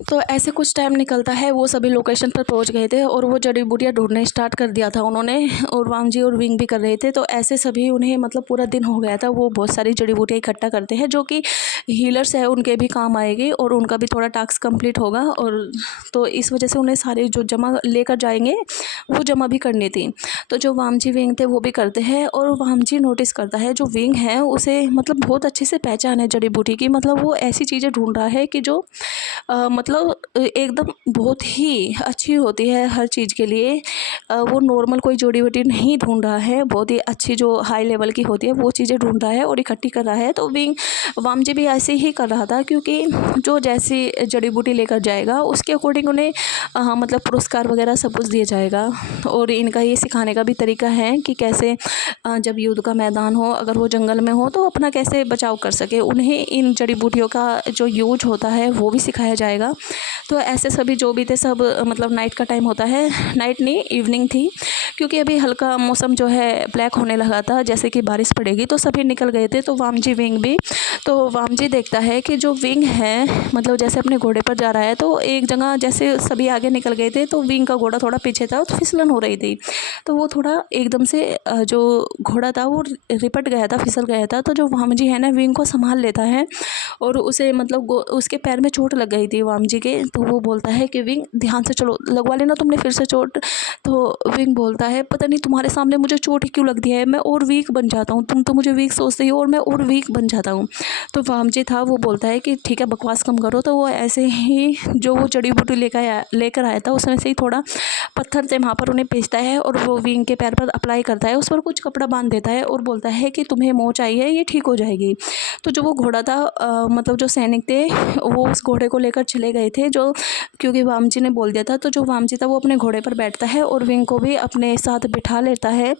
तो ऐसे कुछ टाइम निकलता है, वो सभी लोकेशन पर पहुंच गए थे और वो जड़ी बूटियाँ ढूंढने स्टार्ट कर दिया था उन्होंने, और वाम जी और विंग भी कर रहे थे। तो ऐसे सभी उन्हें मतलब पूरा दिन हो गया था, वो बहुत सारी जड़ी बूटियाँ इकट्ठा करते हैं जो कि हीलर्स है उनके भी काम आएगी और उनका भी थोड़ा टास्क कंप्लीट होगा। और तो इस वजह से उन्हें सारे जो जमा लेकर जाएंगे वो जमा भी करनी थी। तो जो वाम जी विंग थे वो भी करते हैं और वाम जी नोटिस करता है जो विंग है उसे मतलब बहुत अच्छे से पहचान है जड़ी बूटी की, मतलब वो ऐसी चीज़ें ढूंढ रहा है कि जो मतलब एकदम बहुत ही अच्छी होती है हर चीज़ के लिए। वो नॉर्मल कोई जड़ी बूटी नहीं ढूंढ रहा है, बहुत ही अच्छी जो हाई लेवल की होती है वो चीज़ें ढूंढ रहा है और इकट्ठी कर रहा है। तो विंग वाम जी भी ऐसे ही कर रहा था, क्योंकि जो जैसी जड़ी बूटी लेकर जाएगा उसके अकॉर्डिंग उन्हें मतलब पुरस्कार वगैरह सब कुछ दिया जाएगा। और इनका ये सिखाने का भी तरीका है कि कैसे जब युद्ध का मैदान हो, अगर वो जंगल में हो तो अपना कैसे बचाव कर सके, उन्हें इन जड़ी बूटियों का जो यूज होता है वो भी सिखाया जाएगा। तो ऐसे सभी जो भी थे सब मतलब नाइट का टाइम होता है, नाइट नहीं इवनिंग थी, क्योंकि अभी हल्का मौसम जो है ब्लैक होने लगा था, जैसे कि बारिश पड़ेगी। तो सभी निकल गए थे, तो वाम जी विंग भी। तो वाम जी देखता है कि जो विंग है मतलब जैसे अपने घोड़े पर जा रहा है, तो एक जगह जैसे सभी आगे निकल गए थे तो विंग का घोड़ा थोड़ा पीछे था, तो फिसलन हो रही थी। तो वो थोड़ा एकदम से जो घोड़ा था वो रिपट गया था, फिसल गया था। तो जो वाम जी है ना विंग को संभाल लेता है और उसे मतलब उसके पैर में चोट लग गई थी वाम जी के। तो वो बोलता है कि विंग ध्यान से चलो, लगवा लेना तुमने फिर से चोट। तो विंग बोलता है पता नहीं तुम्हारे सामने मुझे चोट ही क्यों लगती है, मैं और वीक बन जाता हूँ, तुम तो मुझे वीक सोचते हो और मैं और वीक बन जाता हूँ। तो वाम जी था वो बोलता है कि ठीक है बकवास कम करो। तो वो ऐसे ही जो वो जड़ी बूटी लेकर आया था उसमें से ही थोड़ा पत्थर से वहाँ पर उन्हें पेचता है और वो विंग के पैर पर अप्लाई करता है, उस पर कुछ कपड़ा बांध देता है और बोलता है कि तुम्हें मोच आई है, ये ठीक हो जाएगी। तो जो वो घोड़ा था मतलब जो सैनिक थे वो उस घोड़े को लेकर चले गए थे, जो क्योंकि वाम जी ने बोल दिया था। तो जो वाम जी था वो अपने घोड़े पर बैठता है और विंग को भी अपने साथ बिठा लेता है।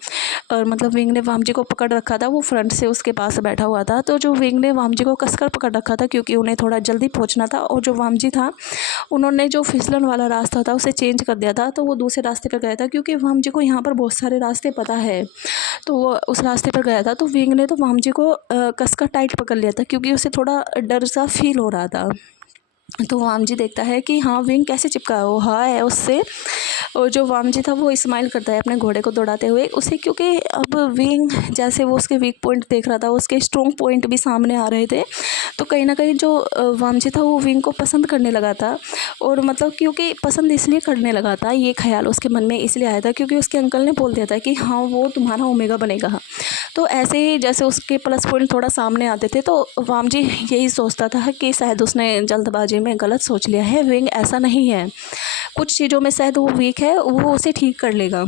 और मतलब विंग ने वाम जी को पकड़ रखा था, वो फ्रंट से उसके पास बैठा हुआ था। तो जो विंग ने वाम जी को कसकर पकड़ रखा था क्योंकि उन्हें थोड़ा जल्दी पहुंचना था, और जो वाम जी था उन्होंने जो फिसलन वाला रास्ता था उसे चेंज कर दिया था, तो वो दूसरे रास्ते पर गया था, क्योंकि वाम जी को यहाँ पर बहुत सारे रास्ते पता है। तो वो उस रास्ते पर गया था। तो विंग ने तो वाम जी को कसकर टाइट पकड़ लिया था, क्योंकि उसे थोड़ा डर सा फील हो रहा था। तो वाम जी देखता है कि हाँ विंग कैसे चिपका हुआ है उससे, और जो वाम जी था वो स्माइल करता है अपने घोड़े को दौड़ाते हुए उसे, क्योंकि अब विंग जैसे वो उसके वीक पॉइंट देख रहा था, उसके स्ट्रॉन्ग पॉइंट भी सामने आ रहे थे। तो कहीं ना कहीं जो वाम जी था वो विंग को पसंद करने लगा था। और मतलब क्योंकि पसंद इसलिए करने लगा था, ये ख्याल उसके मन में इसलिए आया था क्योंकि उसके अंकल ने बोल दिया था कि हाँ वो तुम्हारा ओमेगा बनेगा। तो ऐसे ही जैसे उसके प्लस पॉइंट थोड़ा सामने आते थे तो वाम जी यही सोचता था कि शायद उसने जल्दबाजी में गलत सोच लिया है, विंग ऐसा नहीं है, कुछ चीज़ों में शायद वो वीक है, वो उसे ठीक कर लेगा।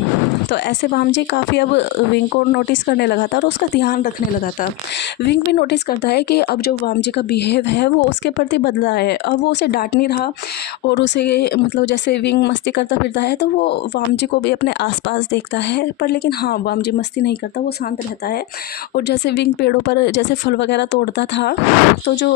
तो ऐसे वाम जी काफ़ी अब विंग को नोटिस करने लगा था और उसका ध्यान रखने लगा था। विंग भी नोटिस करता है कि अब जो वाम जी का बिहेव है वो उसके प्रति बदला है, अब वो उसे डांट नहीं रहा। और उसे मतलब जैसे विंग मस्ती करता फिरता है तो वो वाम जी को भी अपने आसपास देखता है, पर लेकिन हाँ वाम जी मस्ती नहीं करता, वो शांत रहता है। और जैसे विंग पेड़ों पर जैसे फल वगैरह तोड़ता था तो जो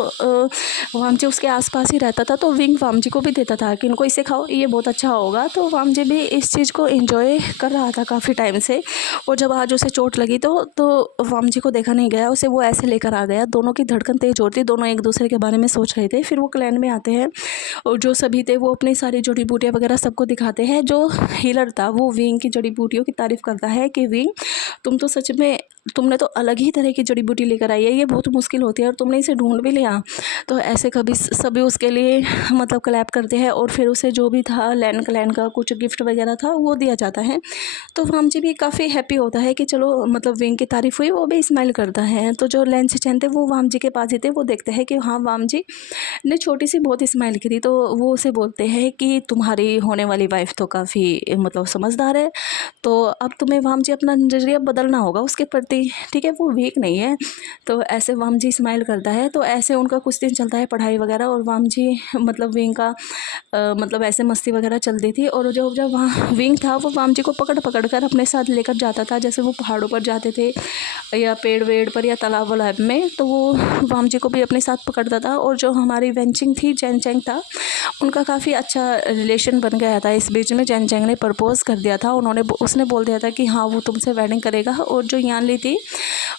वाम जी उसके आसपास ही रहता था, तो विंग वाम जी को भी देता था कि इनको इसे खाओ, ये बहुत अच्छा होगा। तो वाम जी भी इस चीज़ को एंजॉय कर रहा था काफ़ी टाइम से। और जब आज उसे चोट लगी तो वाम जी को देखा नहीं गया, उसे वो ऐसे लेकर आ गया। दोनों की धड़कन तेज होती, दोनों एक दूसरे के बारे में सोच रहे थे। फिर वो क्लैन में आते हैं और जो सभी थे वो अपनी सारी जड़ी बूटियाँ वगैरह सबको दिखाते हैं। जो हीलर था वो विंग की जड़ी बूटियों की तारीफ़ करता है कि विंग तुम तो सच में, तुमने तो अलग ही तरह की जड़ी बूटी लेकर आई है, ये बहुत मुश्किल होती है और तुमने इसे ढूंढ भी लिया। तो ऐसे कभी सभी उसके लिए मतलब क्लैप करते हैं और फिर उसे जो भी था लैन क्लैन का कुछ गिफ्ट वगैरह था वो दिया जाता है। तो वाम जी भी काफ़ी हैप्पी होता है कि चलो मतलब विंग की तारीफ़ हुई, वो भी स्माइल करता है। तो जो लैन चैन थे वो वाम जी के पास ही थे, वो देखते हैं कि हाँ वाम जी ने छोटी सी बहुत स्माइल करी। तो वो उसे बोलते हैं कि तुम्हारी होने वाली वाइफ तो काफ़ी मतलब समझदार है, तो अब तुम्हें वाम जी अपना नज़रिया बदलना होगा उसके प्रति, ठीक है, वो वीक नहीं है। तो ऐसे वाम जी स्माइल करता है। तो ऐसे उनका कुछ दिन चलता है पढ़ाई वगैरह, और वाम जी मतलब विंग का मतलब ऐसे मस्ती वगैरह चलती थी। और जो जब वहाँ विंग था वो वाम जी को पकड़ पकड़ कर अपने साथ लेकर जाता था, जैसे वो पहाड़ों पर जाते थे या पेड़ वेड़ पर या तालाब वलाब में, तो वो वाम जी को भी अपने साथ पकड़ता था। और जो हमारी वेंचिंग थी, जैन चैंग था, उनका काफ़ी अच्छा रिलेशन बन गया था। इस बीच में जैन चैंग ने प्रपोज़ कर दिया था, उसने बोल दिया था कि हाँ वो तुमसे वेडिंग करेगा। और जो यान ली थी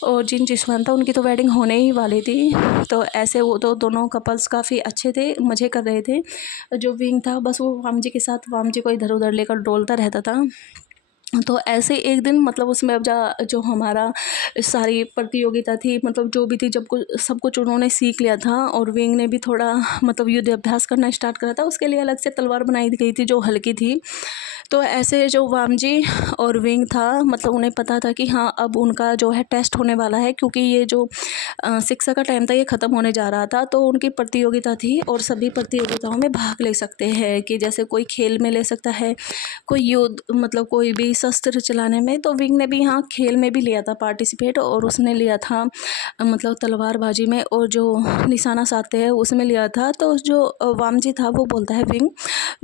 और जिन जिसवान था उनकी तो वेडिंग होने ही वाली थी। तो ऐसे वो तो दोनों कपल्स काफ़ी अच्छे थे, मज़े कर रहे थे। जो विंग था बस वो वाम जी के साथ वाम जी को इधर उधर लेकर डोलता रहता था। तो ऐसे एक दिन मतलब उसमें अब जो हमारा सारी प्रतियोगिता थी, मतलब जो भी थी, जब कुछ सब कुछ उन्होंने सीख लिया था और विंग ने भी थोड़ा मतलब युद्ध अभ्यास करना स्टार्ट करा था। उसके लिए अलग से तलवार बनाई गई थी जो हल्की थी। तो ऐसे जो वाम जी और विंग था मतलब उन्हें पता था कि हाँ अब उनका जो है टेस्ट होने वाला है, क्योंकि ये जो शिक्षा का टाइम था ये ख़त्म होने जा रहा था। तो उनकी प्रतियोगिता थी और सभी प्रतियोगिताओं में भाग ले सकते हैं, कि जैसे कोई खेल में ले सकता है, कोई युद्ध मतलब कोई भी शस्त्र चलाने में। तो विंग ने भी यहाँ खेल में भी लिया था पार्टिसिपेट, और उसने लिया था मतलब तलवारबाजी में, और जो निशाना साधते हैं उसमें लिया था। तो जो वाम जी था वो बोलता है विंग,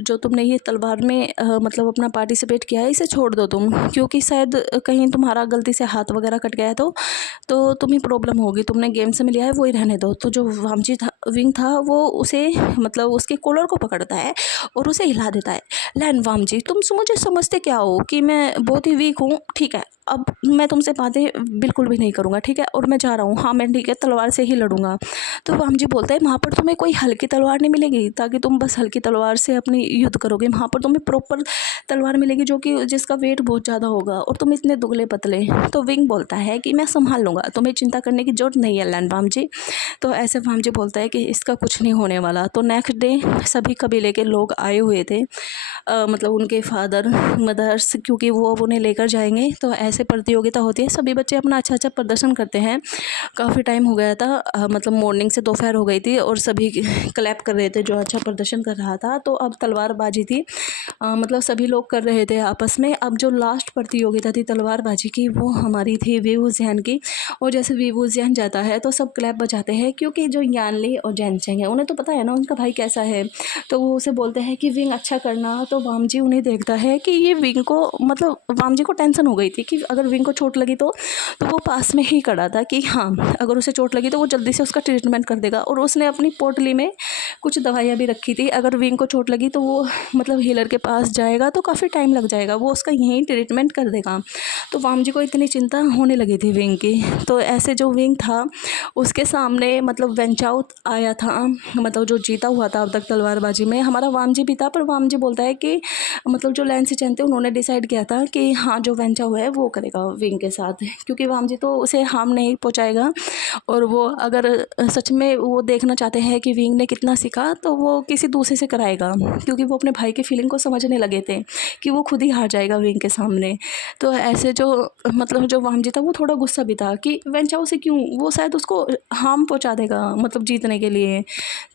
जो तुमने ये तलवार में मतलब अपना पार्टिसिपेट किया है इसे छोड़ दो तुम, क्योंकि शायद कहीं तुम्हारा गलती से हाथ वगैरह कट गया है तो तुम्हें प्रॉब्लम होगी, तुमने गेम से में लिया है वही रहने दो। तो जो वाम जी था, विंग था, वो उसे मतलब उसके कॉलर को पकड़ता है और उसे हिला देता है। लैन वाम जी तुम मुझे समझते क्या हो कि मैं बहुत ही वीक हूँ, ठीक है, अब मैं तुमसे बातें बिल्कुल भी नहीं करूँगा, ठीक है, और मैं जा रहा हूँ, हाँ मैं ठीक है तलवार से ही लड़ूंगा। तो वाम जी बोलता है वहाँ पर तुम्हें कोई हल्की तलवार नहीं मिलेगी ताकि तुम बस हल्की तलवार से अपनी युद्ध करोगे, वहाँ पर तुम्हें प्रॉपर तलवार मिलेगी जो कि जिसका वेट बहुत ज़्यादा होगा, और तुम इतने दुबले पतले। तो विंग बोलता है कि मैं संभाल लूँगा, तुम्हें चिंता करने की जरूरत नहीं है लैन वाम जी। तो ऐसे वाम जी बोलता है कि इसका कुछ नहीं होने वाला। तो नेक्स्ट डे सभी कबीले के लोग आए हुए थे, मतलब उनके फादर मदर्स, क्योंकि वो अब उन्हें लेकर जाएंगे। तो ऐसे प्रतियोगिता होती है, सभी बच्चे अपना अच्छा अच्छा प्रदर्शन करते हैं। काफ़ी टाइम हो गया था, मतलब मॉर्निंग से दोपहर हो गई थी और सभी क्लैप कर रहे थे जो अच्छा प्रदर्शन कर रहा था। तो अब तलवारबाजी थी, मतलब सभी लोग कर रहे थे आपस में। अब जो लास्ट प्रतियोगिता थी तलवारबाजी की वो हमारी थी वीवू जियान की। और जैसे वीवू जियान जाता है तो सब क्लैप बजाते हैं, क्योंकि जो यानली और जैन चेंग है उन्हें तो पता है ना उनका भाई कैसा है। तो वो उसे बोलते हैं कि विंग अच्छा करना। तो वाम जी उन्हें देखता है कि ये विंग को मतलब वाम जी को टेंशन हो गई थी कि अगर विंग को चोट लगी तो वो पास में ही खड़ा था कि हाँ अगर उसे चोट लगी तो वो जल्दी से उसका ट्रीटमेंट कर देगा। और उसने अपनी पोटली में कुछ दवाइयाँ भी रखी थी, अगर विंग को चोट लगी तो वो मतलब हीलर के पास जाएगा तो काफ़ी टाइम लग जाएगा, वो उसका यहीं ट्रीटमेंट कर देगा। तो वाम जी को इतनी चिंता होने लगी थी विंग की। तो ऐसे जो विंग था उसके सामने मतलब वेंचाउत आया था, मतलब जो जीता हुआ था अब तक तलवारबाजी में, हमारा वाम जी भी था। पर वाम जी बोलता है कि कि मतलब जो लैन से चैन थे उन्होंने डिसाइड किया था कि हाँ जो वेंचाओ है वो करेगा विंग के साथ, क्योंकि वामजी तो उसे हार्म नहीं पहुँचाएगा। और वो अगर सच में वो देखना चाहते हैं कि विंग ने कितना सीखा तो वो किसी दूसरे से कराएगा, क्योंकि वो अपने भाई की फीलिंग को समझने लगे थे कि वो खुद ही हार जाएगा विंग के सामने। तो ऐसे जो मतलब जो वामजी था वो थोड़ा गुस्सा भी था कि वेंचाओ से क्यों, वो शायद उसको हार्म पहुंचा देगा मतलब जीतने के लिए।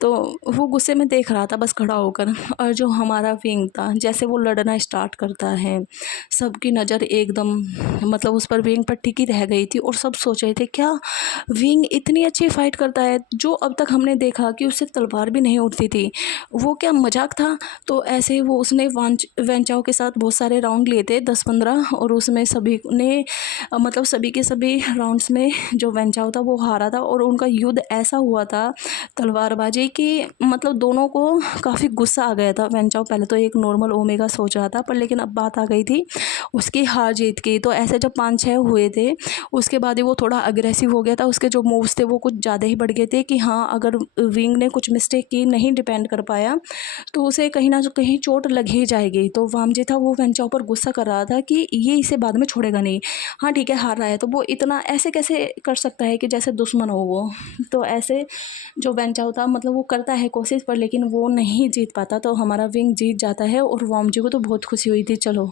तो वो गुस्से में देख रहा था बस खड़ा होकर। और जो हमारा विंग था जैसे वो लड़ना स्टार्ट करता है, सबकी नज़र एकदम मतलब उस पर विंग पर टिकी रह गई थी और सब सोच रहे थे क्या विंग इतनी अच्छी फाइट करता है, जो अब तक हमने देखा कि उससे तलवार भी नहीं उठती थी, वो क्या मजाक था। तो ऐसे ही वो उसने वेंचाओ के साथ बहुत सारे राउंड लिए थे 10-15, और उसमें सभी ने मतलब सभी के सभी राउंड्स में जो वेंचाओ था वो हारा था। और उनका युद्ध ऐसा हुआ था तलवारबाजी की, मतलब दोनों को काफ़ी गुस्सा आ गया था। वेंचाओ पहले तो एक नॉर्मल ओमेगा सोच रहा था, पर लेकिन अब बात आ गई थी उसकी हार जीत की। तो ऐसे जब 5-6 हुए थे उसके बाद ही वो थोड़ा अग्रेसिव हो गया था। उसके जो मूव्स थे वो कुछ ज़्यादा ही बढ़ गए थे कि हाँ अगर विंग ने कुछ मिस्टेक की, नहीं डिपेंड कर पाया, तो उसे कहीं ना कहीं चोट लग ही जाएगी। तो वामजी था वो वेंचाओ पर गुस्सा कर रहा था कि ये इसे बाद में छोड़ेगा नहीं। हाँ ठीक है हार रहा है तो वो इतना ऐसे कैसे कर सकता है कि जैसे दुश्मन हो वो। तो ऐसे जो वेंचाओ था मतलब वो करता है कोशिश, पर लेकिन वो नहीं जीत पाता। तो हमारा विंग जीत जाता है और वामजी को तो बहुत खुशी हुई थी, चलो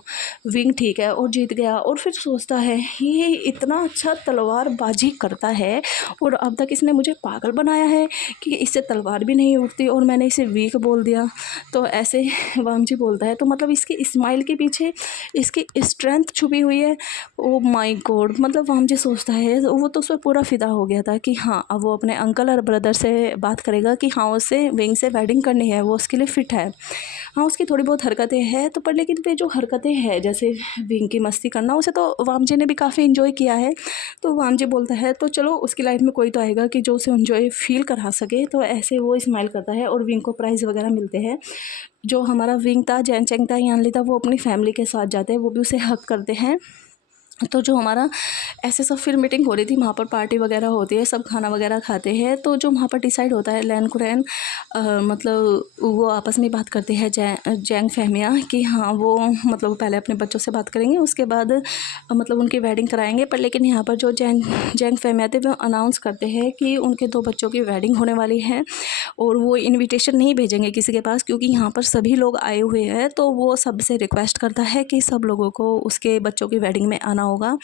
विंग ठीक है, और जीत गया। और फिर सोचता है ये इतना अच्छा तलवारबाजी करता है और अब तक इसने मुझे पागल बनाया है कि इससे तलवार भी नहीं उठती और मैंने इसे वीक बोल दिया। तो ऐसे वामजी बोलता है, तो मतलब इसकी स्माइल के पीछे इसकी स्ट्रेंथ छुपी हुई है। ओ माय गॉड, मतलब वामजी सोचता है, वो तो उस पर पूरा फिदा हो गया था कि हाँ अब वो अपने अंकल और ब्रदर से बात करेगा कि हाँ उसे विंग से वेडिंग करनी है, वो उसके लिए फ़िट है। हाँ उसकी थोड़ी बहुत हरकतें हैं तो, पर लेकिन वे जो हरकतें हैं जैसे विंग की मस्ती करना, उसे तो वामजी ने भी काफ़ी इन्जॉय किया है। तो वामजी बोलता है तो चलो उसकी लाइफ में कोई तो आएगा कि जो उसे इन्जॉय फील करा सके। तो ऐसे वो स्माइल करता है और विंग को प्राइज़ वगैरह मिलते हैं। जो हमारा विंग था, जैन चेंग था, यानली था, वो अपनी फैमिली के साथ जाते हैं, वो भी उसे हक करते हैं। तो जो हमारा ऐसे सब फिर मीटिंग हो रही थी, वहाँ पर पार्टी वगैरह होती है, सब खाना वगैरह खाते हैं। तो जो वहाँ पर डिसाइड होता है लैन कुरैन मतलब वो आपस में बात करते हैं जैंग फैमिया कि हाँ वो मतलब पहले अपने बच्चों से बात करेंगे उसके बाद मतलब उनकी वेडिंग कराएंगे। पर लेकिन यहाँ पर जो जैंग फैमिया थे वो अनाउंस करते हैं कि उनके 2 बच्चों की वेडिंग होने वाली है और वो इनविटेशन नहीं भेजेंगे किसी के पास, क्योंकि यहाँ पर सभी लोग आए हुए हैं। तो वो सबसे रिक्वेस्ट करता है कि सब लोगों को उसके बच्चों की वेडिंग में आना होगा।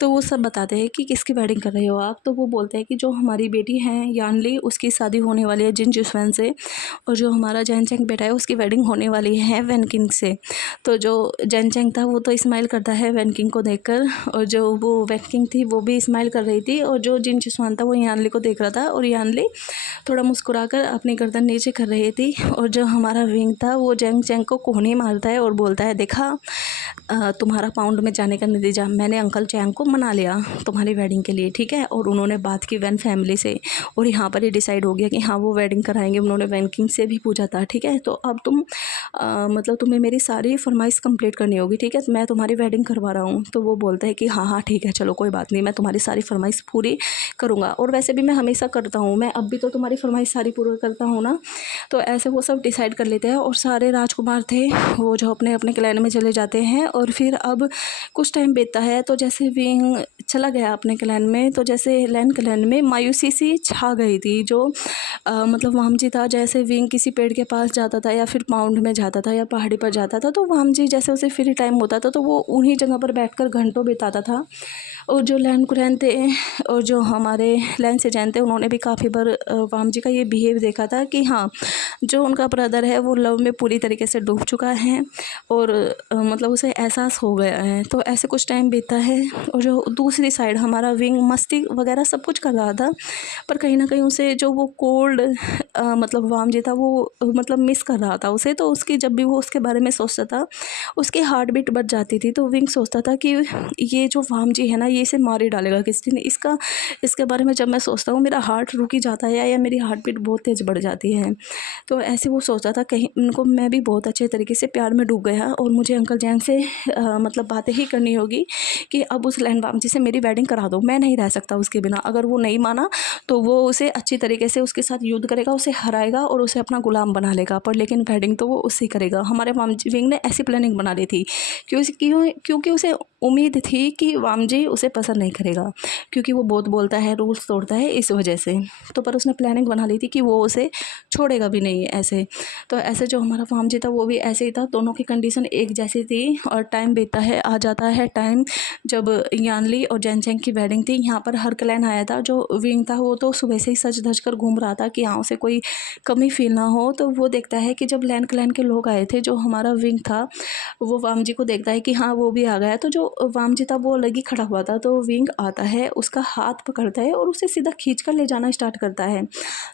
तो वो सब बताते हैं कि किसकी वेडिंग कर रहे हो आप। तो वो बोलते हैं कि जो हमारी बेटी है यानली उसकी शादी होने वाली है जिन जुस्वैन से, और जो हमारा जैनचेंग बेटा है उसकी वेडिंग होने वाली है वैनकिंग से। तो जो जैनचेंग था वो तो स्माइल करता है वैनकिंग को देखकर, और जो वो वैनकिंग थी वो भी स्माइल कर रही थी, और जो जिन जुस्वान था वो यानली को देख रहा था और यानली थोड़ा मुस्कुराकर अपनी गर्दन नीचे कर रही थी। और जो हमारा विंग था वो जैनचेंग को कोहनी मारता है और बोलता है देखा तुम्हारा पाउंड में जाने का नतीजा, मैंने अंकल चैंग को मना लिया तुम्हारी वेडिंग के लिए, ठीक है। और उन्होंने बात की वैन फैमिली से और यहाँ पर ही डिसाइड हो गया कि हाँ वो वेडिंग कराएंगे। उन्होंने वैन किंग से भी पूछा था, ठीक है। तो अब तुम मतलब तुम्हें मेरी सारी फरमाइश कंप्लीट करनी होगी, ठीक है, मैं तुम्हारी वेडिंग करवा रहा हूँ। तो वो बोलता है कि हाँ हाँ ठीक है चलो कोई बात नहीं, मैं तुम्हारी सारी फरमाइश पूरी करूँगा, और वैसे भी मैं हमेशा करता हूँ, मैं अब भी तो तुम्हारी फरमाइश सारी पूरी करता हूँ ना। तो ऐसे वो सब डिसाइड कर लेते हैं और सारे राजकुमार थे वो जो अपने अपने क्लैन में चले जाते हैं। और फिर अब कुछ टाइम बीतता है तो जैसे विंग चला गया अपने क्लैन में, तो जैसे लैन क्लैन में मायूसी सी छा गई थी। जो मतलब वामजी था जैसे विंग किसी पेड़ के पास जाता था या फिर पाउंड में जाता था या पहाड़ी पर जाता था, तो वामजी जैसे उसे फ्री टाइम होता था तो वो उन्हीं जगह पर बैठकर घंटों बिताता था। और जो लैन कुरैन थे और जो हमारे लैन से जैन थे उन्होंने भी काफ़ी बार वामजी का ये बिहेव देखा था कि हाँ जो उनका ब्रदर है वो लव में पूरी तरीके से डूब चुका है और मतलब उसे एहसास हो गया है। तो ऐसे कुछ टाइम बीता है और जो दूसरी साइड हमारा विंग मस्ती वगैरह सब कुछ कर रहा था, पर कहीं ना कहीं उसे जो वो कोल्ड मतलब वामजी था वो मतलब मिस कर रहा था उसे। तो उसकी जब भी वो उसके बारे में सोचता था उसकी हार्ट बीट बढ़ जाती थी। तो विंग सोचता था कि ये जो वामजी है ना ये इसे मार ही डालेगा किसी दिन, इसके बारे में जब मैं सोचता हूँ मेरा हार्ट रुक ही जाता है या मेरी हार्ट बीट बहुत तेज़ बढ़ जाती है। तो ऐसे वो सोचता था कहीं उनको मैं भी बहुत अच्छे तरीके से प्यार में डूब गया और मुझे अंकल जैन से मतलब बातें ही करनी होगी कि अब उस लैंड वामजी से मेरी वेडिंग करा दो, मैं नहीं रह सकता उसके बिना। अगर वो नहीं माना तो वो उसे अच्छी तरीके से उसके साथ युद्ध करेगा, उसे हराएगा और उसे अपना गुलाम बना लेगा, पर लेकिन वेडिंग तो वो उससे करेगा। हमारे वामजी विंग ने ऐसी प्लानिंग बना ली थी क्योंकि उसे उम्मीद थी कि वामजी उसे पसंद नहीं करेगा, क्योंकि वो बहुत बोलता है, रूल्स तोड़ता है, इस वजह से। तो पर उसने प्लानिंग बना ली थी कि वो उसे छोड़ेगा भी नहीं ऐसे। तो ऐसे जो हमारा वामजी था वो भी ऐसे ही था, दोनों की कंडीशन एक जैसी थी। और टाइम बीतता है, आ जाता है टाइम जब यानली और जैनचेंग की वेडिंग थी। यहाँ पर हर क्लैन आया था। जो विंग था वो तो सुबह से ही सज धज कर घूम रहा था कि यहाँ उसे कोई कमी फील ना हो। तो वो देखता है कि जब लैंड क्लैन के लोग आए थे, जो हमारा विंग था वो वामजी को देखता है कि हाँ वो भी आ गया। तो जो वामजी था वो अलग ही खड़ा हुआ था। तो विंग आता है, उसका हाथ पकड़ता है और उसे सीधा खींच कर ले जाना स्टार्ट करता है।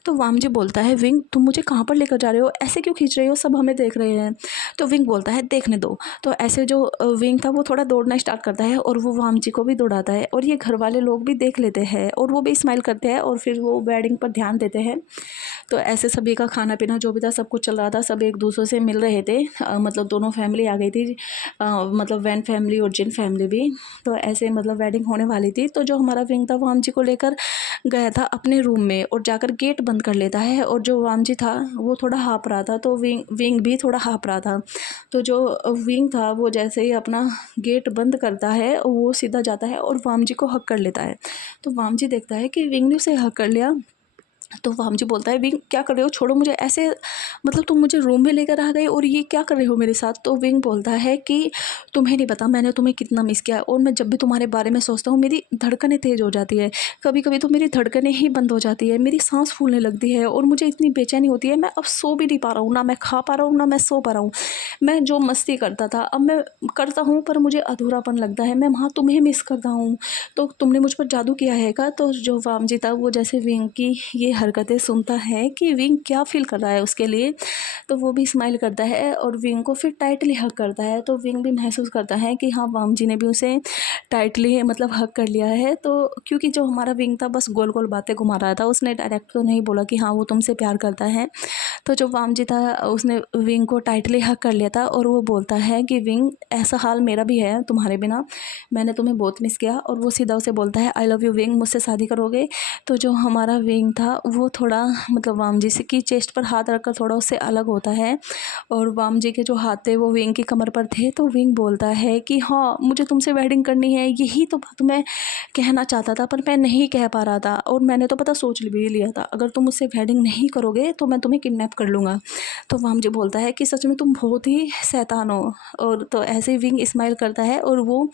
तो वामजी बोलता है, विंग तुम मुझे कहाँ पर लेकर जा रहे हो, ऐसे क्यों खींच रहे हो, सब हमें देख रहे हैं। तो विंग बोलता है, देखने दो। तो ऐसे जो विंग था वो थोड़ा दौड़ना स्टार्ट करता है और वो वामजी को भी दौड़ाता है, और ये घर वाले लोग भी देख लेते हैं और वो भी स्माइल करते हैं और फिर वो वेडिंग पर ध्यान देते हैं। तो ऐसे सभी का खाना पीना जो भी था सब कुछ चल रहा था, सब एक दूसरे से मिल रहे थे। मतलब दोनों फैमिली आ गई थी, मतलब वैन फैमिली और जिन फैमिली भी। तो ऐसे मतलब वेडिंग होने वाली थी। तो जो हमारा विंग था वो वामजी को लेकर गया था अपने रूम में और जाकर गेट बंद कर लेता है। और जो वामजी था वो थोड़ा हाँप रहा था, तो विंग भी थोड़ा हाँप रहा था। तो जो विंग था वो जैसे ही अपना गेट बंद करता है वो सीधा जाता है और वामजी को हक कर लेता है। तो वामजी देखता है कि विंग ने उसे हक कर लिया। तो वामजी बोलता है, विंग क्या कर रहे हो, छोड़ो मुझे, ऐसे मतलब तुम मुझे रूम में लेकर आ गए और ये क्या कर रहे हो मेरे साथ। तो विंग बोलता है कि तुम्हें नहीं पता मैंने तुम्हें कितना मिस किया है, और मैं जब भी तुम्हारे बारे में सोचता हूँ मेरी धड़कनें तेज़ हो जाती है, कभी कभी तो मेरी धड़कनें ही बंद हो जाती है, मेरी सांस फूलने लगती है और मुझे इतनी बेचैनी होती है, मैं अब सो भी नहीं पा रहा हूँ, ना मैं खा पा रहा हूँ ना मैं सो पा रहा हूँ। मैं जो मस्ती करता था अब मैं करता हूँ पर मुझे अधूरापन लगता है, मैं वहाँ तुम्हें मिस करता हूँ। तो तुमने मुझ पर जादू किया है क्या। तो जो वामजी था वो जैसे विंग की ये हरकतें सुनता है कि विंग क्या फील कर रहा है उसके लिए, तो वो भी स्माइल करता है और विंग को फिर टाइटली हक करता है। तो विंग भी महसूस करता है कि हाँ वामजी ने भी उसे टाइटली मतलब हक कर लिया है। तो क्योंकि जो हमारा विंग था बस गोल गोल बातें घुमा रहा था, उसने डायरेक्ट तो नहीं बोला कि हाँ वो तुमसे प्यार करता है। तो जो वामजी था उसने विंग को टाइटली हक कर लिया था और वो बोलता है कि विंग ऐसा हाल मेरा भी है तुम्हारे बिना, मैंने तुम्हें बहुत मिस किया। और वो सीधा उसे बोलता है, आई लव यू विंग, मुझसे शादी करोगे। तो जो हमारा विंग था वो थोड़ा मतलब वामजी से की चेस्ट पर हाथ रखकर थोड़ा उससे अलग होता है, और वामजी के जो हाथ थे वो विंग की कमर पर थे। तो विंग बोलता है कि हाँ मुझे तुमसे वेडिंग करनी है, यही तो बात मैं कहना चाहता था पर मैं नहीं कह पा रहा था, और मैंने तो पता सोच भी लिया था अगर तुम मुझसे वेडिंग नहीं करोगे तो मैं तुम्हें किडनैप कर लूँगा। तो वामजी बोलता है कि सच में तुम बहुत ही शैतान हो। और तो ऐसे ही विंग स्माइल करता है और वो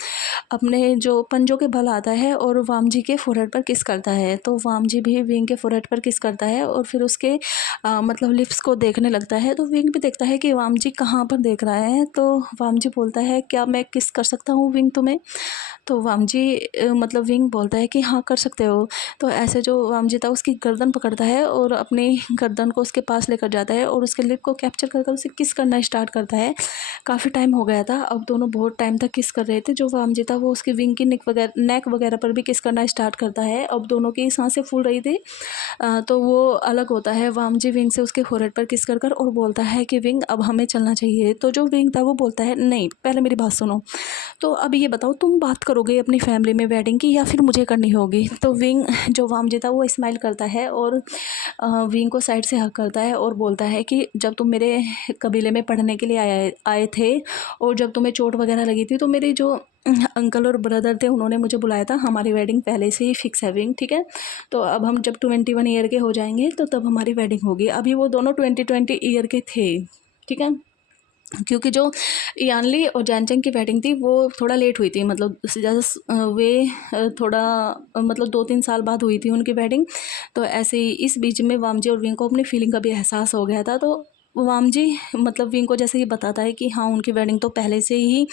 अपने जो पंजों के बल आता है और वामजी के फोरहेड पर किस करता है। तो वामजी भी विंग के फोरहेड पर किस करता है और फिर उसके मतलब लिप्स को देखने लगता है। तो विंग भी देखता है कि वामजी कहाँ पर देख रहा है। तो वामजी बोलता है, क्या मैं किस कर सकता हूँ विंग तुम्हें। तो वामजी मतलब विंग बोलता है कि हाँ कर सकते हो। तो ऐसे जो वामजी था उसकी गर्दन पकड़ता है और अपनी गर्दन को उसके पास लेकर जाता है और उसके लिप को कैप्चर कर उसे किस करना स्टार्ट करता है। काफ़ी टाइम हो गया था, अब दोनों बहुत टाइम तक किस कर रहे थे। जो वामजी था वो उसकी विंग की नेक वगैरह पर भी किस करना स्टार्ट करता है। अब दोनों की सांसें फूल रही थी। तो वो अलग होता है, वामजी विंग से उसके फोरहेड पर किस कर और बोलता है कि विंग अब हमें चलना चाहिए। तो जो विंग था वो बोलता है, नहीं पहले मेरी बात सुनो, तो अब ये बताओ तुम बात करोगे अपनी फैमिली में वेडिंग की या फिर मुझे करनी होगी। तो विंग जो वामजी था वो स्माइल करता है और विंग को साइड से हक करता है और बोलता है कि जब तुम मेरे कबीले में पढ़ने के लिए आए थे और जब तुम्हें चोट वगैरह लगी थी तो मेरे जो अंकल और ब्रदर थे उन्होंने मुझे बुलाया था, हमारी वेडिंग पहले से ही फिक्स है विंग, ठीक है। तो अब हम जब 21 ईयर के हो जाएंगे तो तब हमारी वेडिंग होगी। अभी वो दोनों 20 ईयर के थे, ठीक है। क्योंकि जो यानली और जैनचेंग की वेडिंग थी वो थोड़ा लेट हुई थी, मतलब जैसे वे थोड़ा मतलब 2-3 साल बाद हुई थी उनकी वेडिंग। तो ऐसे ही इस बीच में वामजी और विंग को अपनी फीलिंग का भी एहसास हो गया था। तो वामजी मतलब विंग को जैसे ही बताता है कि हाँ उनकी वेडिंग तो पहले से ही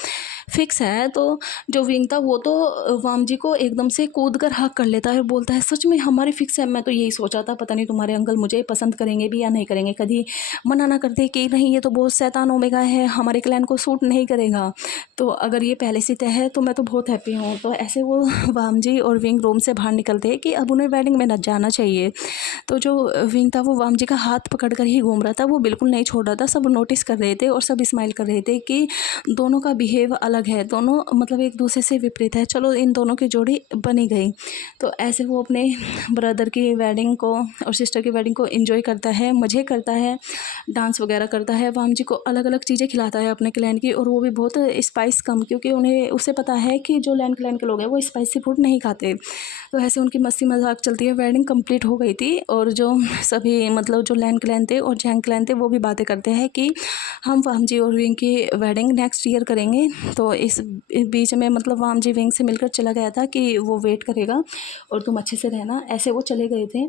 फिक्स है। तो जो विंग था वो तो वामजी को एकदम से कूद कर हक कर लेता है और बोलता है, सच में हमारी फिक्स है, मैं तो यही सोचा था पता नहीं तुम्हारे अंकल मुझे पसंद करेंगे भी या नहीं करेंगे, कभी मना ना करते कि नहीं ये तो बहुत शैतान ओमेगा है, हमारे क्लैन को सूट नहीं करेगा, तो अगर ये पहले से तय है तो मैं तो बहुत हैप्पी हूँ। तो ऐसे वो वामजी और विंग रूम से बाहर निकलते हैं कि अब उन्हें वेडिंग में न जाना चाहिए। तो जो विंग था वो वामजी का हाथ पकड़ कर ही घूम रहा था, वो बिल्कुल नहीं छोड़ रहा था, सब नोटिस कर रहे थे और सब स्माइल कर रहे थे कि दोनों का बिहेव अलग है, दोनों मतलब एक दूसरे से विपरीत है, चलो इन दोनों की जोड़ी बनी गई। तो ऐसे वो अपने ब्रदर की वेडिंग को और सिस्टर की वेडिंग को एंजॉय करता है, मज़े करता है, डांस वगैरह करता है, वाम जी को अलग अलग चीज़ें खिलाता है अपने क्लैन की, और वो भी बहुत स्पाइस कम, क्योंकि उसे पता है कि जो लैन क्लैन के लोग हैं वो स्पाइसी फूड नहीं खाते। तो ऐसे उनकी मस्ती मजाक चलती है। वेडिंग कंप्लीट हो गई थी और जो सभी मतलब जो लैन क्लैन थे और जैंग क्लैन थे वो भी बातें करते हैं कि हम वाम जी और विंग की वेडिंग नेक्स्ट ईयर करेंगे। तो इस बीच में मतलब वाम जी विंग से मिलकर चला गया था कि वो वेट करेगा और तुम अच्छे से रहना, ऐसे वो चले गए थे।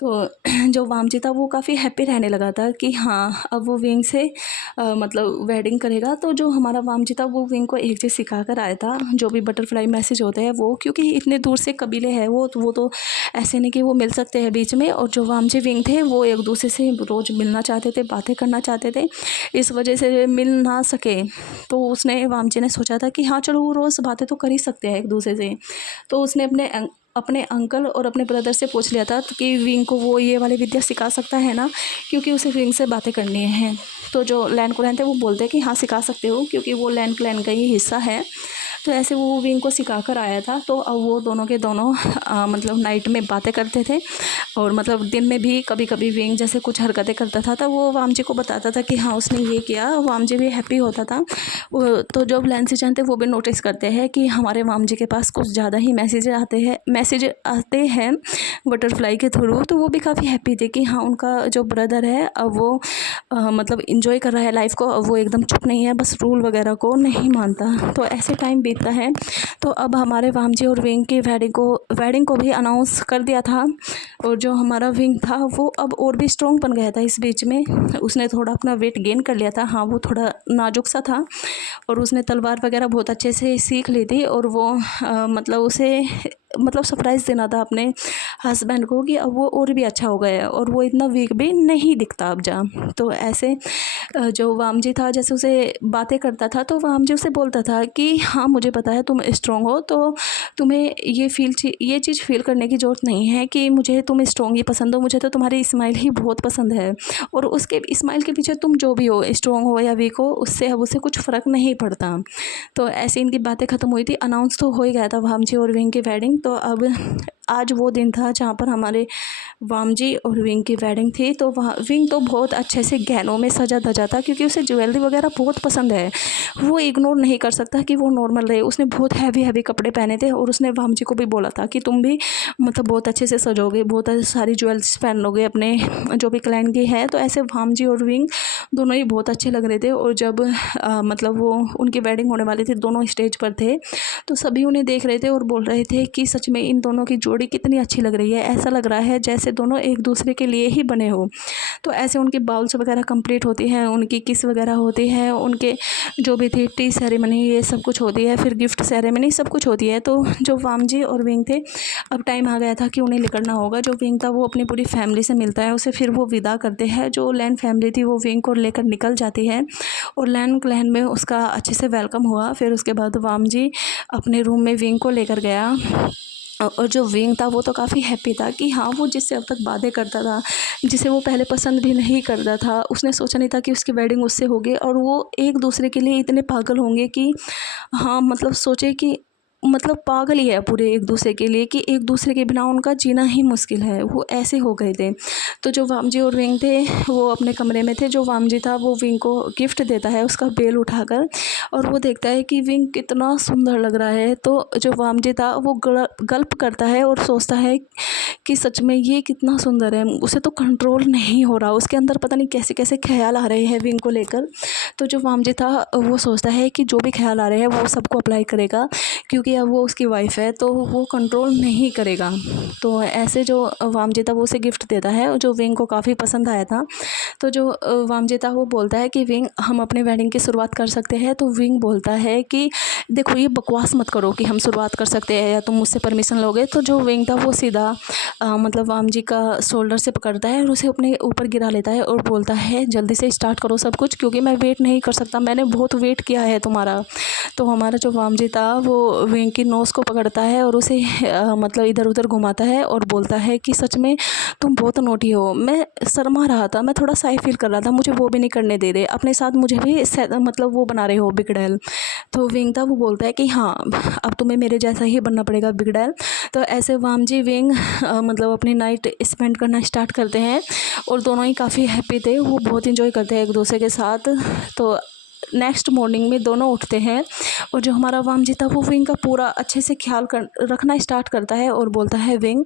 तो जो वाम जी था वो काफ़ी हैप्पी रहने लगा था कि हाँ अब वो विंग से मतलब वेडिंग करेगा। तो जो हमारा वाम जी था वो विंग को एक चीज़ सिखा कर आया था, जो भी बटरफ्लाई मैसेज होते हैं वो, क्योंकि इतने दूर से कबीले हैं वो तो ऐसे नहीं कि वो मिल सकते हैं बीच में। और जो वाम जी विंग थे वो एक दूसरे से रोज़ मिलना चाहते थे, बातें करना चाहते थे, इस वजह से मिल ना सके। तो उसने वाम जी ने सोचा था कि हाँ चलो वो रोज़ बातें तो कर ही सकते हैं एक दूसरे से। तो उसने अपने अंकल और अपने ब्रदर से पूछ लिया था कि विंग को वो ये वाली विद्या सिखा सकता है ना, क्योंकि उसे विंग से बातें करनी हैं। तो जो लैन क्लैन थे वो बोलते हैं कि हाँ सिखा सकते हो, क्योंकि वो लैन क्लैन का ही हिस्सा है। तो ऐसे वो विंग को सिखा कर आया था। तो अब वो दोनों के दोनों मतलब नाइट में बातें करते थे, और मतलब दिन में भी कभी कभी विंग जैसे कुछ हरकतें करता था तो वो वाम जी को बताता था कि हाँ उसने ये किया, वाम जी भी हैप्पी होता था। तो जो लैंसी चाहते वो भी नोटिस करते हैं कि हमारे वाम जी के पास कुछ ज़्यादा ही मैसेज आते हैं बटरफ्लाई के थ्रू। तो वो भी काफ़ी हैप्पी थे कि हाँ उनका जो ब्रदर है अब वो मतलब इंजॉय कर रहा है लाइफ को, अब वो एकदम चुप नहीं है, बस रूल वगैरह को नहीं मानता। तो ऐसे टाइम बीतता है। तो अब हमारे वाम जी और विंग की वेडिंग को भी अनाउंस कर दिया था, और जो हमारा विंग था वो अब और भी स्ट्रॉन्ग बन गया था। इस बीच में उसने थोड़ा अपना वेट गेन कर लिया था। हाँ वो थोड़ा नाजुक सा था, और उसने तलवार वगैरह बहुत अच्छे से सीख ली थी, और वो मतलब उसे मतलब सरप्राइज़ देना था अपने हस्बैंड को कि अब वो और भी अच्छा हो गया है और वो इतना वीक भी नहीं दिखता अब जा। तो ऐसे जो वाम जी था जैसे उसे बातें करता था, तो वाम जी उसे बोलता था कि हाँ मुझे पता है तुम स्ट्रॉन्ग हो, तो तुम्हें ये चीज़ फील करने की ज़रूरत नहीं है कि मुझे तुम स्ट्रॉन्ग ही पसंद हो, मुझे तो तुम्हारी स्माइल ही बहुत पसंद है, और उसके स्माइल के पीछे तुम जो भी हो, स्ट्रॉन्ग हो या वीक हो, उससे अब उसे कुछ फ़र्क नहीं पड़ता। तो ऐसे इनकी बातें ख़त्म हुई थी। अनाउंस तो हो ही गया था वाम जी और विंग की वेडिंग। तो अब आज वो दिन था जहाँ पर हमारे वाम जी और विंग की वेडिंग थी। तो वहाँ विंग तो बहुत अच्छे से गहनों में सजा धजा था, क्योंकि उसे ज्वेलरी वगैरह बहुत पसंद है। वो इग्नोर नहीं कर सकता कि वो नॉर्मल रहे। उसने बहुत हैवी हैवी कपड़े पहने थे, और उसने वाम जी को भी बोला था कि तुम भी मतलब बहुत अच्छे से सजोगे, बहुत सारी ज्वेल्स पहन लोगे अपने जो भी क्लाइंट की है। तो ऐसे वाम जी और विंग दोनों ही बहुत अच्छे लग रहे थे। और जब मतलब वो उनकी वेडिंग होने वाली थी, दोनों स्टेज पर थे, तो सभी उन्हें देख रहे थे और बोल रहे थे कि सच में इन दोनों की जोड़ी कितनी अच्छी लग रही है, ऐसा लग रहा है जैसे दोनों एक दूसरे के लिए ही बने हो। तो ऐसे उनकी बाउल्स वगैरह कंप्लीट होती हैं, उनकी किस वगैरह होती है, उनके जो भी थी टी सेरेमनी ये सब कुछ होती है, फिर गिफ्ट सेरेमनी सब कुछ होती है। तो जो वाम जी और विंग थे, अब टाइम आ गया था कि उन्हें निकलना होगा। जो विंग था वो अपनी पूरी फैमिली से मिलता है, उसे फिर वो विदा करते हैं। जो लैन फैमिली थी वो विंग को लेकर निकल जाती है, और लैन क्लैन में उसका अच्छे से वेलकम हुआ। फिर उसके बाद वाम जी अपने रूम में विंग को लेकर गया, और जो विंग था वो तो काफ़ी हैप्पी था कि हाँ वो जिससे अब तक बातें करता था, जिसे वो पहले पसंद भी नहीं करता था, उसने सोचा नहीं था कि उसकी वेडिंग उससे होगी, और वो एक दूसरे के लिए इतने पागल होंगे कि हाँ मतलब सोचे कि मतलब पागल ही है पूरे एक दूसरे के लिए, कि एक दूसरे के बिना उनका जीना ही मुश्किल है, वो ऐसे हो गए थे। तो जो वाम जी और विंग थे वो अपने कमरे में थे। जो वाम जी था वो विंग को गिफ्ट देता है उसका बेल उठाकर, और वो देखता है कि विंग कितना सुंदर लग रहा है। तो जो वाम जी था वो गल्प करता है और सोचता है कि सच में ये कितना सुंदर है, उसे तो कंट्रोल नहीं हो रहा, उसके अंदर पता नहीं कैसे कैसे ख्याल आ रहे हैं विंग को लेकर। तो जो वाम जी था वो सोचता है कि जो भी ख्याल आ रहे हैं वो सबको अप्लाई करेगा, क्योंकि अब वो उसकी वाइफ है तो वो कंट्रोल नहीं करेगा। तो ऐसे जो वाम जी था वो उसे गिफ्ट देता है, जो विंग को काफ़ी पसंद आया था। तो जो वाम जी था वो बोलता है कि विंग हम अपने वेडिंग की शुरुआत कर सकते हैं। तो विंग बोलता है कि देखो ये बकवास मत करो कि हम शुरुआत कर सकते हैं या तुम मुझसे परमिशन लोगे। तो जो विंग था वो सीधा मतलब वाम जी का शोल्डर से पकड़ता है और उसे अपने ऊपर गिरा लेता है और बोलता है जल्दी से स्टार्ट करो सब कुछ, क्योंकि मैं वेट नहीं कर सकता, मैंने बहुत वेट किया है तुम्हारा। तो हमारा जो वाम जी था वो विंग की नोज़ को पकड़ता है और उसे मतलब इधर उधर घुमाता है और बोलता है कि सच में तुम बहुत नोटी हो। मैं शर्मा रहा था, मैं थोड़ा शाय फील कर रहा था, मुझे वो भी नहीं करने दे रहे, अपने साथ मुझे भी मतलब वो बना रहे हो बिगड़ैल। तो विंग था वो बोलता है कि हाँ अब तुम्हें मेरे जैसा ही बनना पड़ेगा बिगड़ैल। तो ऐसे वाम जी विंग मतलब अपनी नाइट स्पेंड करना स्टार्ट करते हैं और दोनों ही काफ़ी हैप्पी थे, वो बहुत इंजॉय करते हैं एक दूसरे के साथ। तो नेक्स्ट मॉर्निंग में दोनों उठते हैं और जो हमारा वाम जी था वो विंग का पूरा अच्छे से ख्याल कर रखना स्टार्ट करता है और बोलता है विंग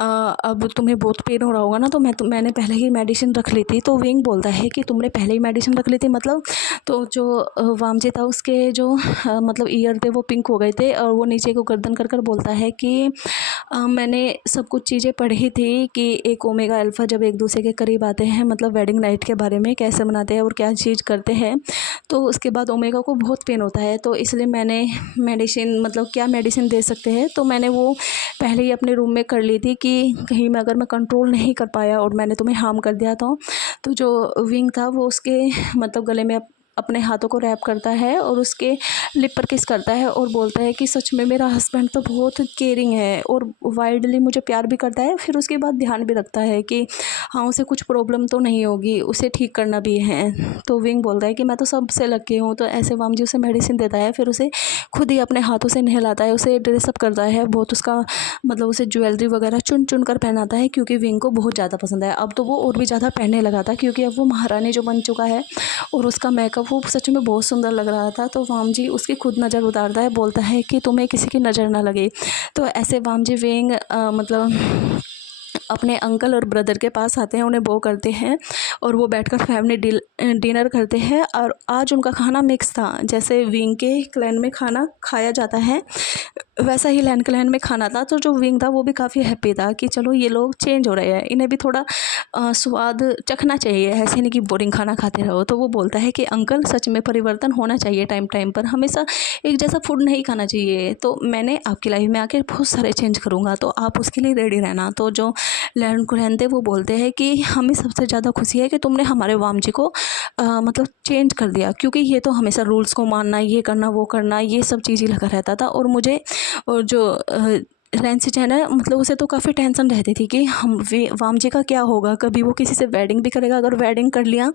अब तुम्हें बहुत पेन हो रहा होगा ना, तो मैंने पहले ही मेडिसिन रख ली थी। तो विंग बोलता है कि तुमने पहले ही मेडिसिन रख ली थी मतलब। तो जो वाम जी था उसके जो मतलब ईयर थे वो पिंक हो गए थे और वो नीचे को गर्दन कर बोलता है कि मैंने सब कुछ चीज़ें पढ़ी थी कि एक ओमेगा अल्फ़ा जब एक दूसरे के करीब आते हैं, मतलब वेडिंग नाइट के बारे में कैसे मनाते हैं और क्या चीज़ करते हैं, तो उसके बाद ओमेगा को बहुत पेन होता है। तो इसलिए मैंने मेडिसिन मतलब क्या मेडिसिन दे सकते हैं, तो मैंने वो पहले ही अपने रूम में कर ली थी कि कहीं मैं अगर मैं कंट्रोल नहीं कर पाया और मैंने तुम्हें हार्म कर दिया तो जो विंग था वो उसके मतलब गले में अपने हाथों को रैप करता है और उसके लिप पर किस करता है और बोलता है कि सच में मेरा हस्बैंड तो बहुत केयरिंग है और वाइडली मुझे प्यार भी करता है। फिर उसके बाद ध्यान भी रखता है कि हाँ उसे कुछ प्रॉब्लम तो नहीं होगी, उसे ठीक करना भी है। तो विंग बोलता है कि मैं तो सबसे लकी हूँ। तो ऐसे वाम जी उसे मेडिसिन देता है, फिर उसे खुद ही अपने हाथों से नहलाता है, उसे ड्रेसअप करता है बहुत, उसका मतलब उसे ज्वेलरी वगैरह चुन चुन कर पहनाता है क्योंकि विंग को बहुत ज़्यादा पसंद है। अब तो वो और भी ज़्यादा पहनने लगा था क्योंकि अब वो महारानी जो बन चुका है और उसका मेकअप वो सच में बहुत सुंदर लग रहा था। तो वाम जी उसकी खुद नज़र उतारता है, बोलता है कि तुम्हें किसी की नज़र ना लगे। तो ऐसे वाम जी विंग मतलब अपने अंकल और ब्रदर के पास आते हैं, उन्हें बो करते हैं और वो बैठकर फैमिली डिनर करते हैं। और आज उनका खाना मिक्स था, जैसे विंग के क्लैन में खाना खाया जाता है वैसा ही लैन क्लैन में खाना था। तो जो विंग था वो भी काफ़ी हैप्पी था कि चलो ये लोग चेंज हो रहे हैं, इन्हें भी थोड़ा स्वाद चखना चाहिए, ऐसे नहीं कि बोरिंग खाना खाते रहो। तो वो बोलता है कि अंकल सच में परिवर्तन होना चाहिए, टाइम टाइम पर हमेशा एक जैसा फूड नहीं खाना चाहिए। तो मैंने आपकी लाइफ में आके बहुत सारे चेंज करूँगा, तो आप उसके लिए रेडी रहना। तो जो लैन क्लैन थे वो बोलते हैं कि हमें सबसे ज़्यादा खुशी है कि तुमने हमारे वाम जी को मतलब चेंज कर दिया, क्योंकि ये तो हमेशा रूल्स को मानना, ये करना वो करना, ये सब चीज़ ही लगा रहता था। और जो रैंसी चैन है मतलब उसे तो काफ़ी टेंशन रहती थी कि वाम जी का क्या होगा, कभी वो किसी से वेडिंग भी करेगा, अगर वेडिंग कर लिया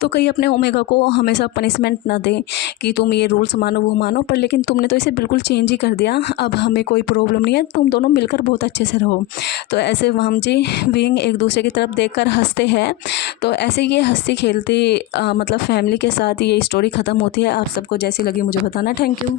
तो कहीं अपने ओमेगा को हमेशा पनिशमेंट ना दे कि तुम ये रूल्स मानो वो मानो। पर लेकिन तुमने तो इसे बिल्कुल चेंज ही कर दिया, अब हमें कोई प्रॉब्लम नहीं है, तुम दोनों मिलकर बहुत अच्छे से रहो। तो ऐसे वाम जी विंग एक दूसरे की तरफ देखकर हंसते हैं। तो ऐसे ये हंसती खेलती मतलब फैमिली के साथ ये स्टोरी ख़त्म होती है। आप सबको जैसी लगी मुझे बताना। Thank you.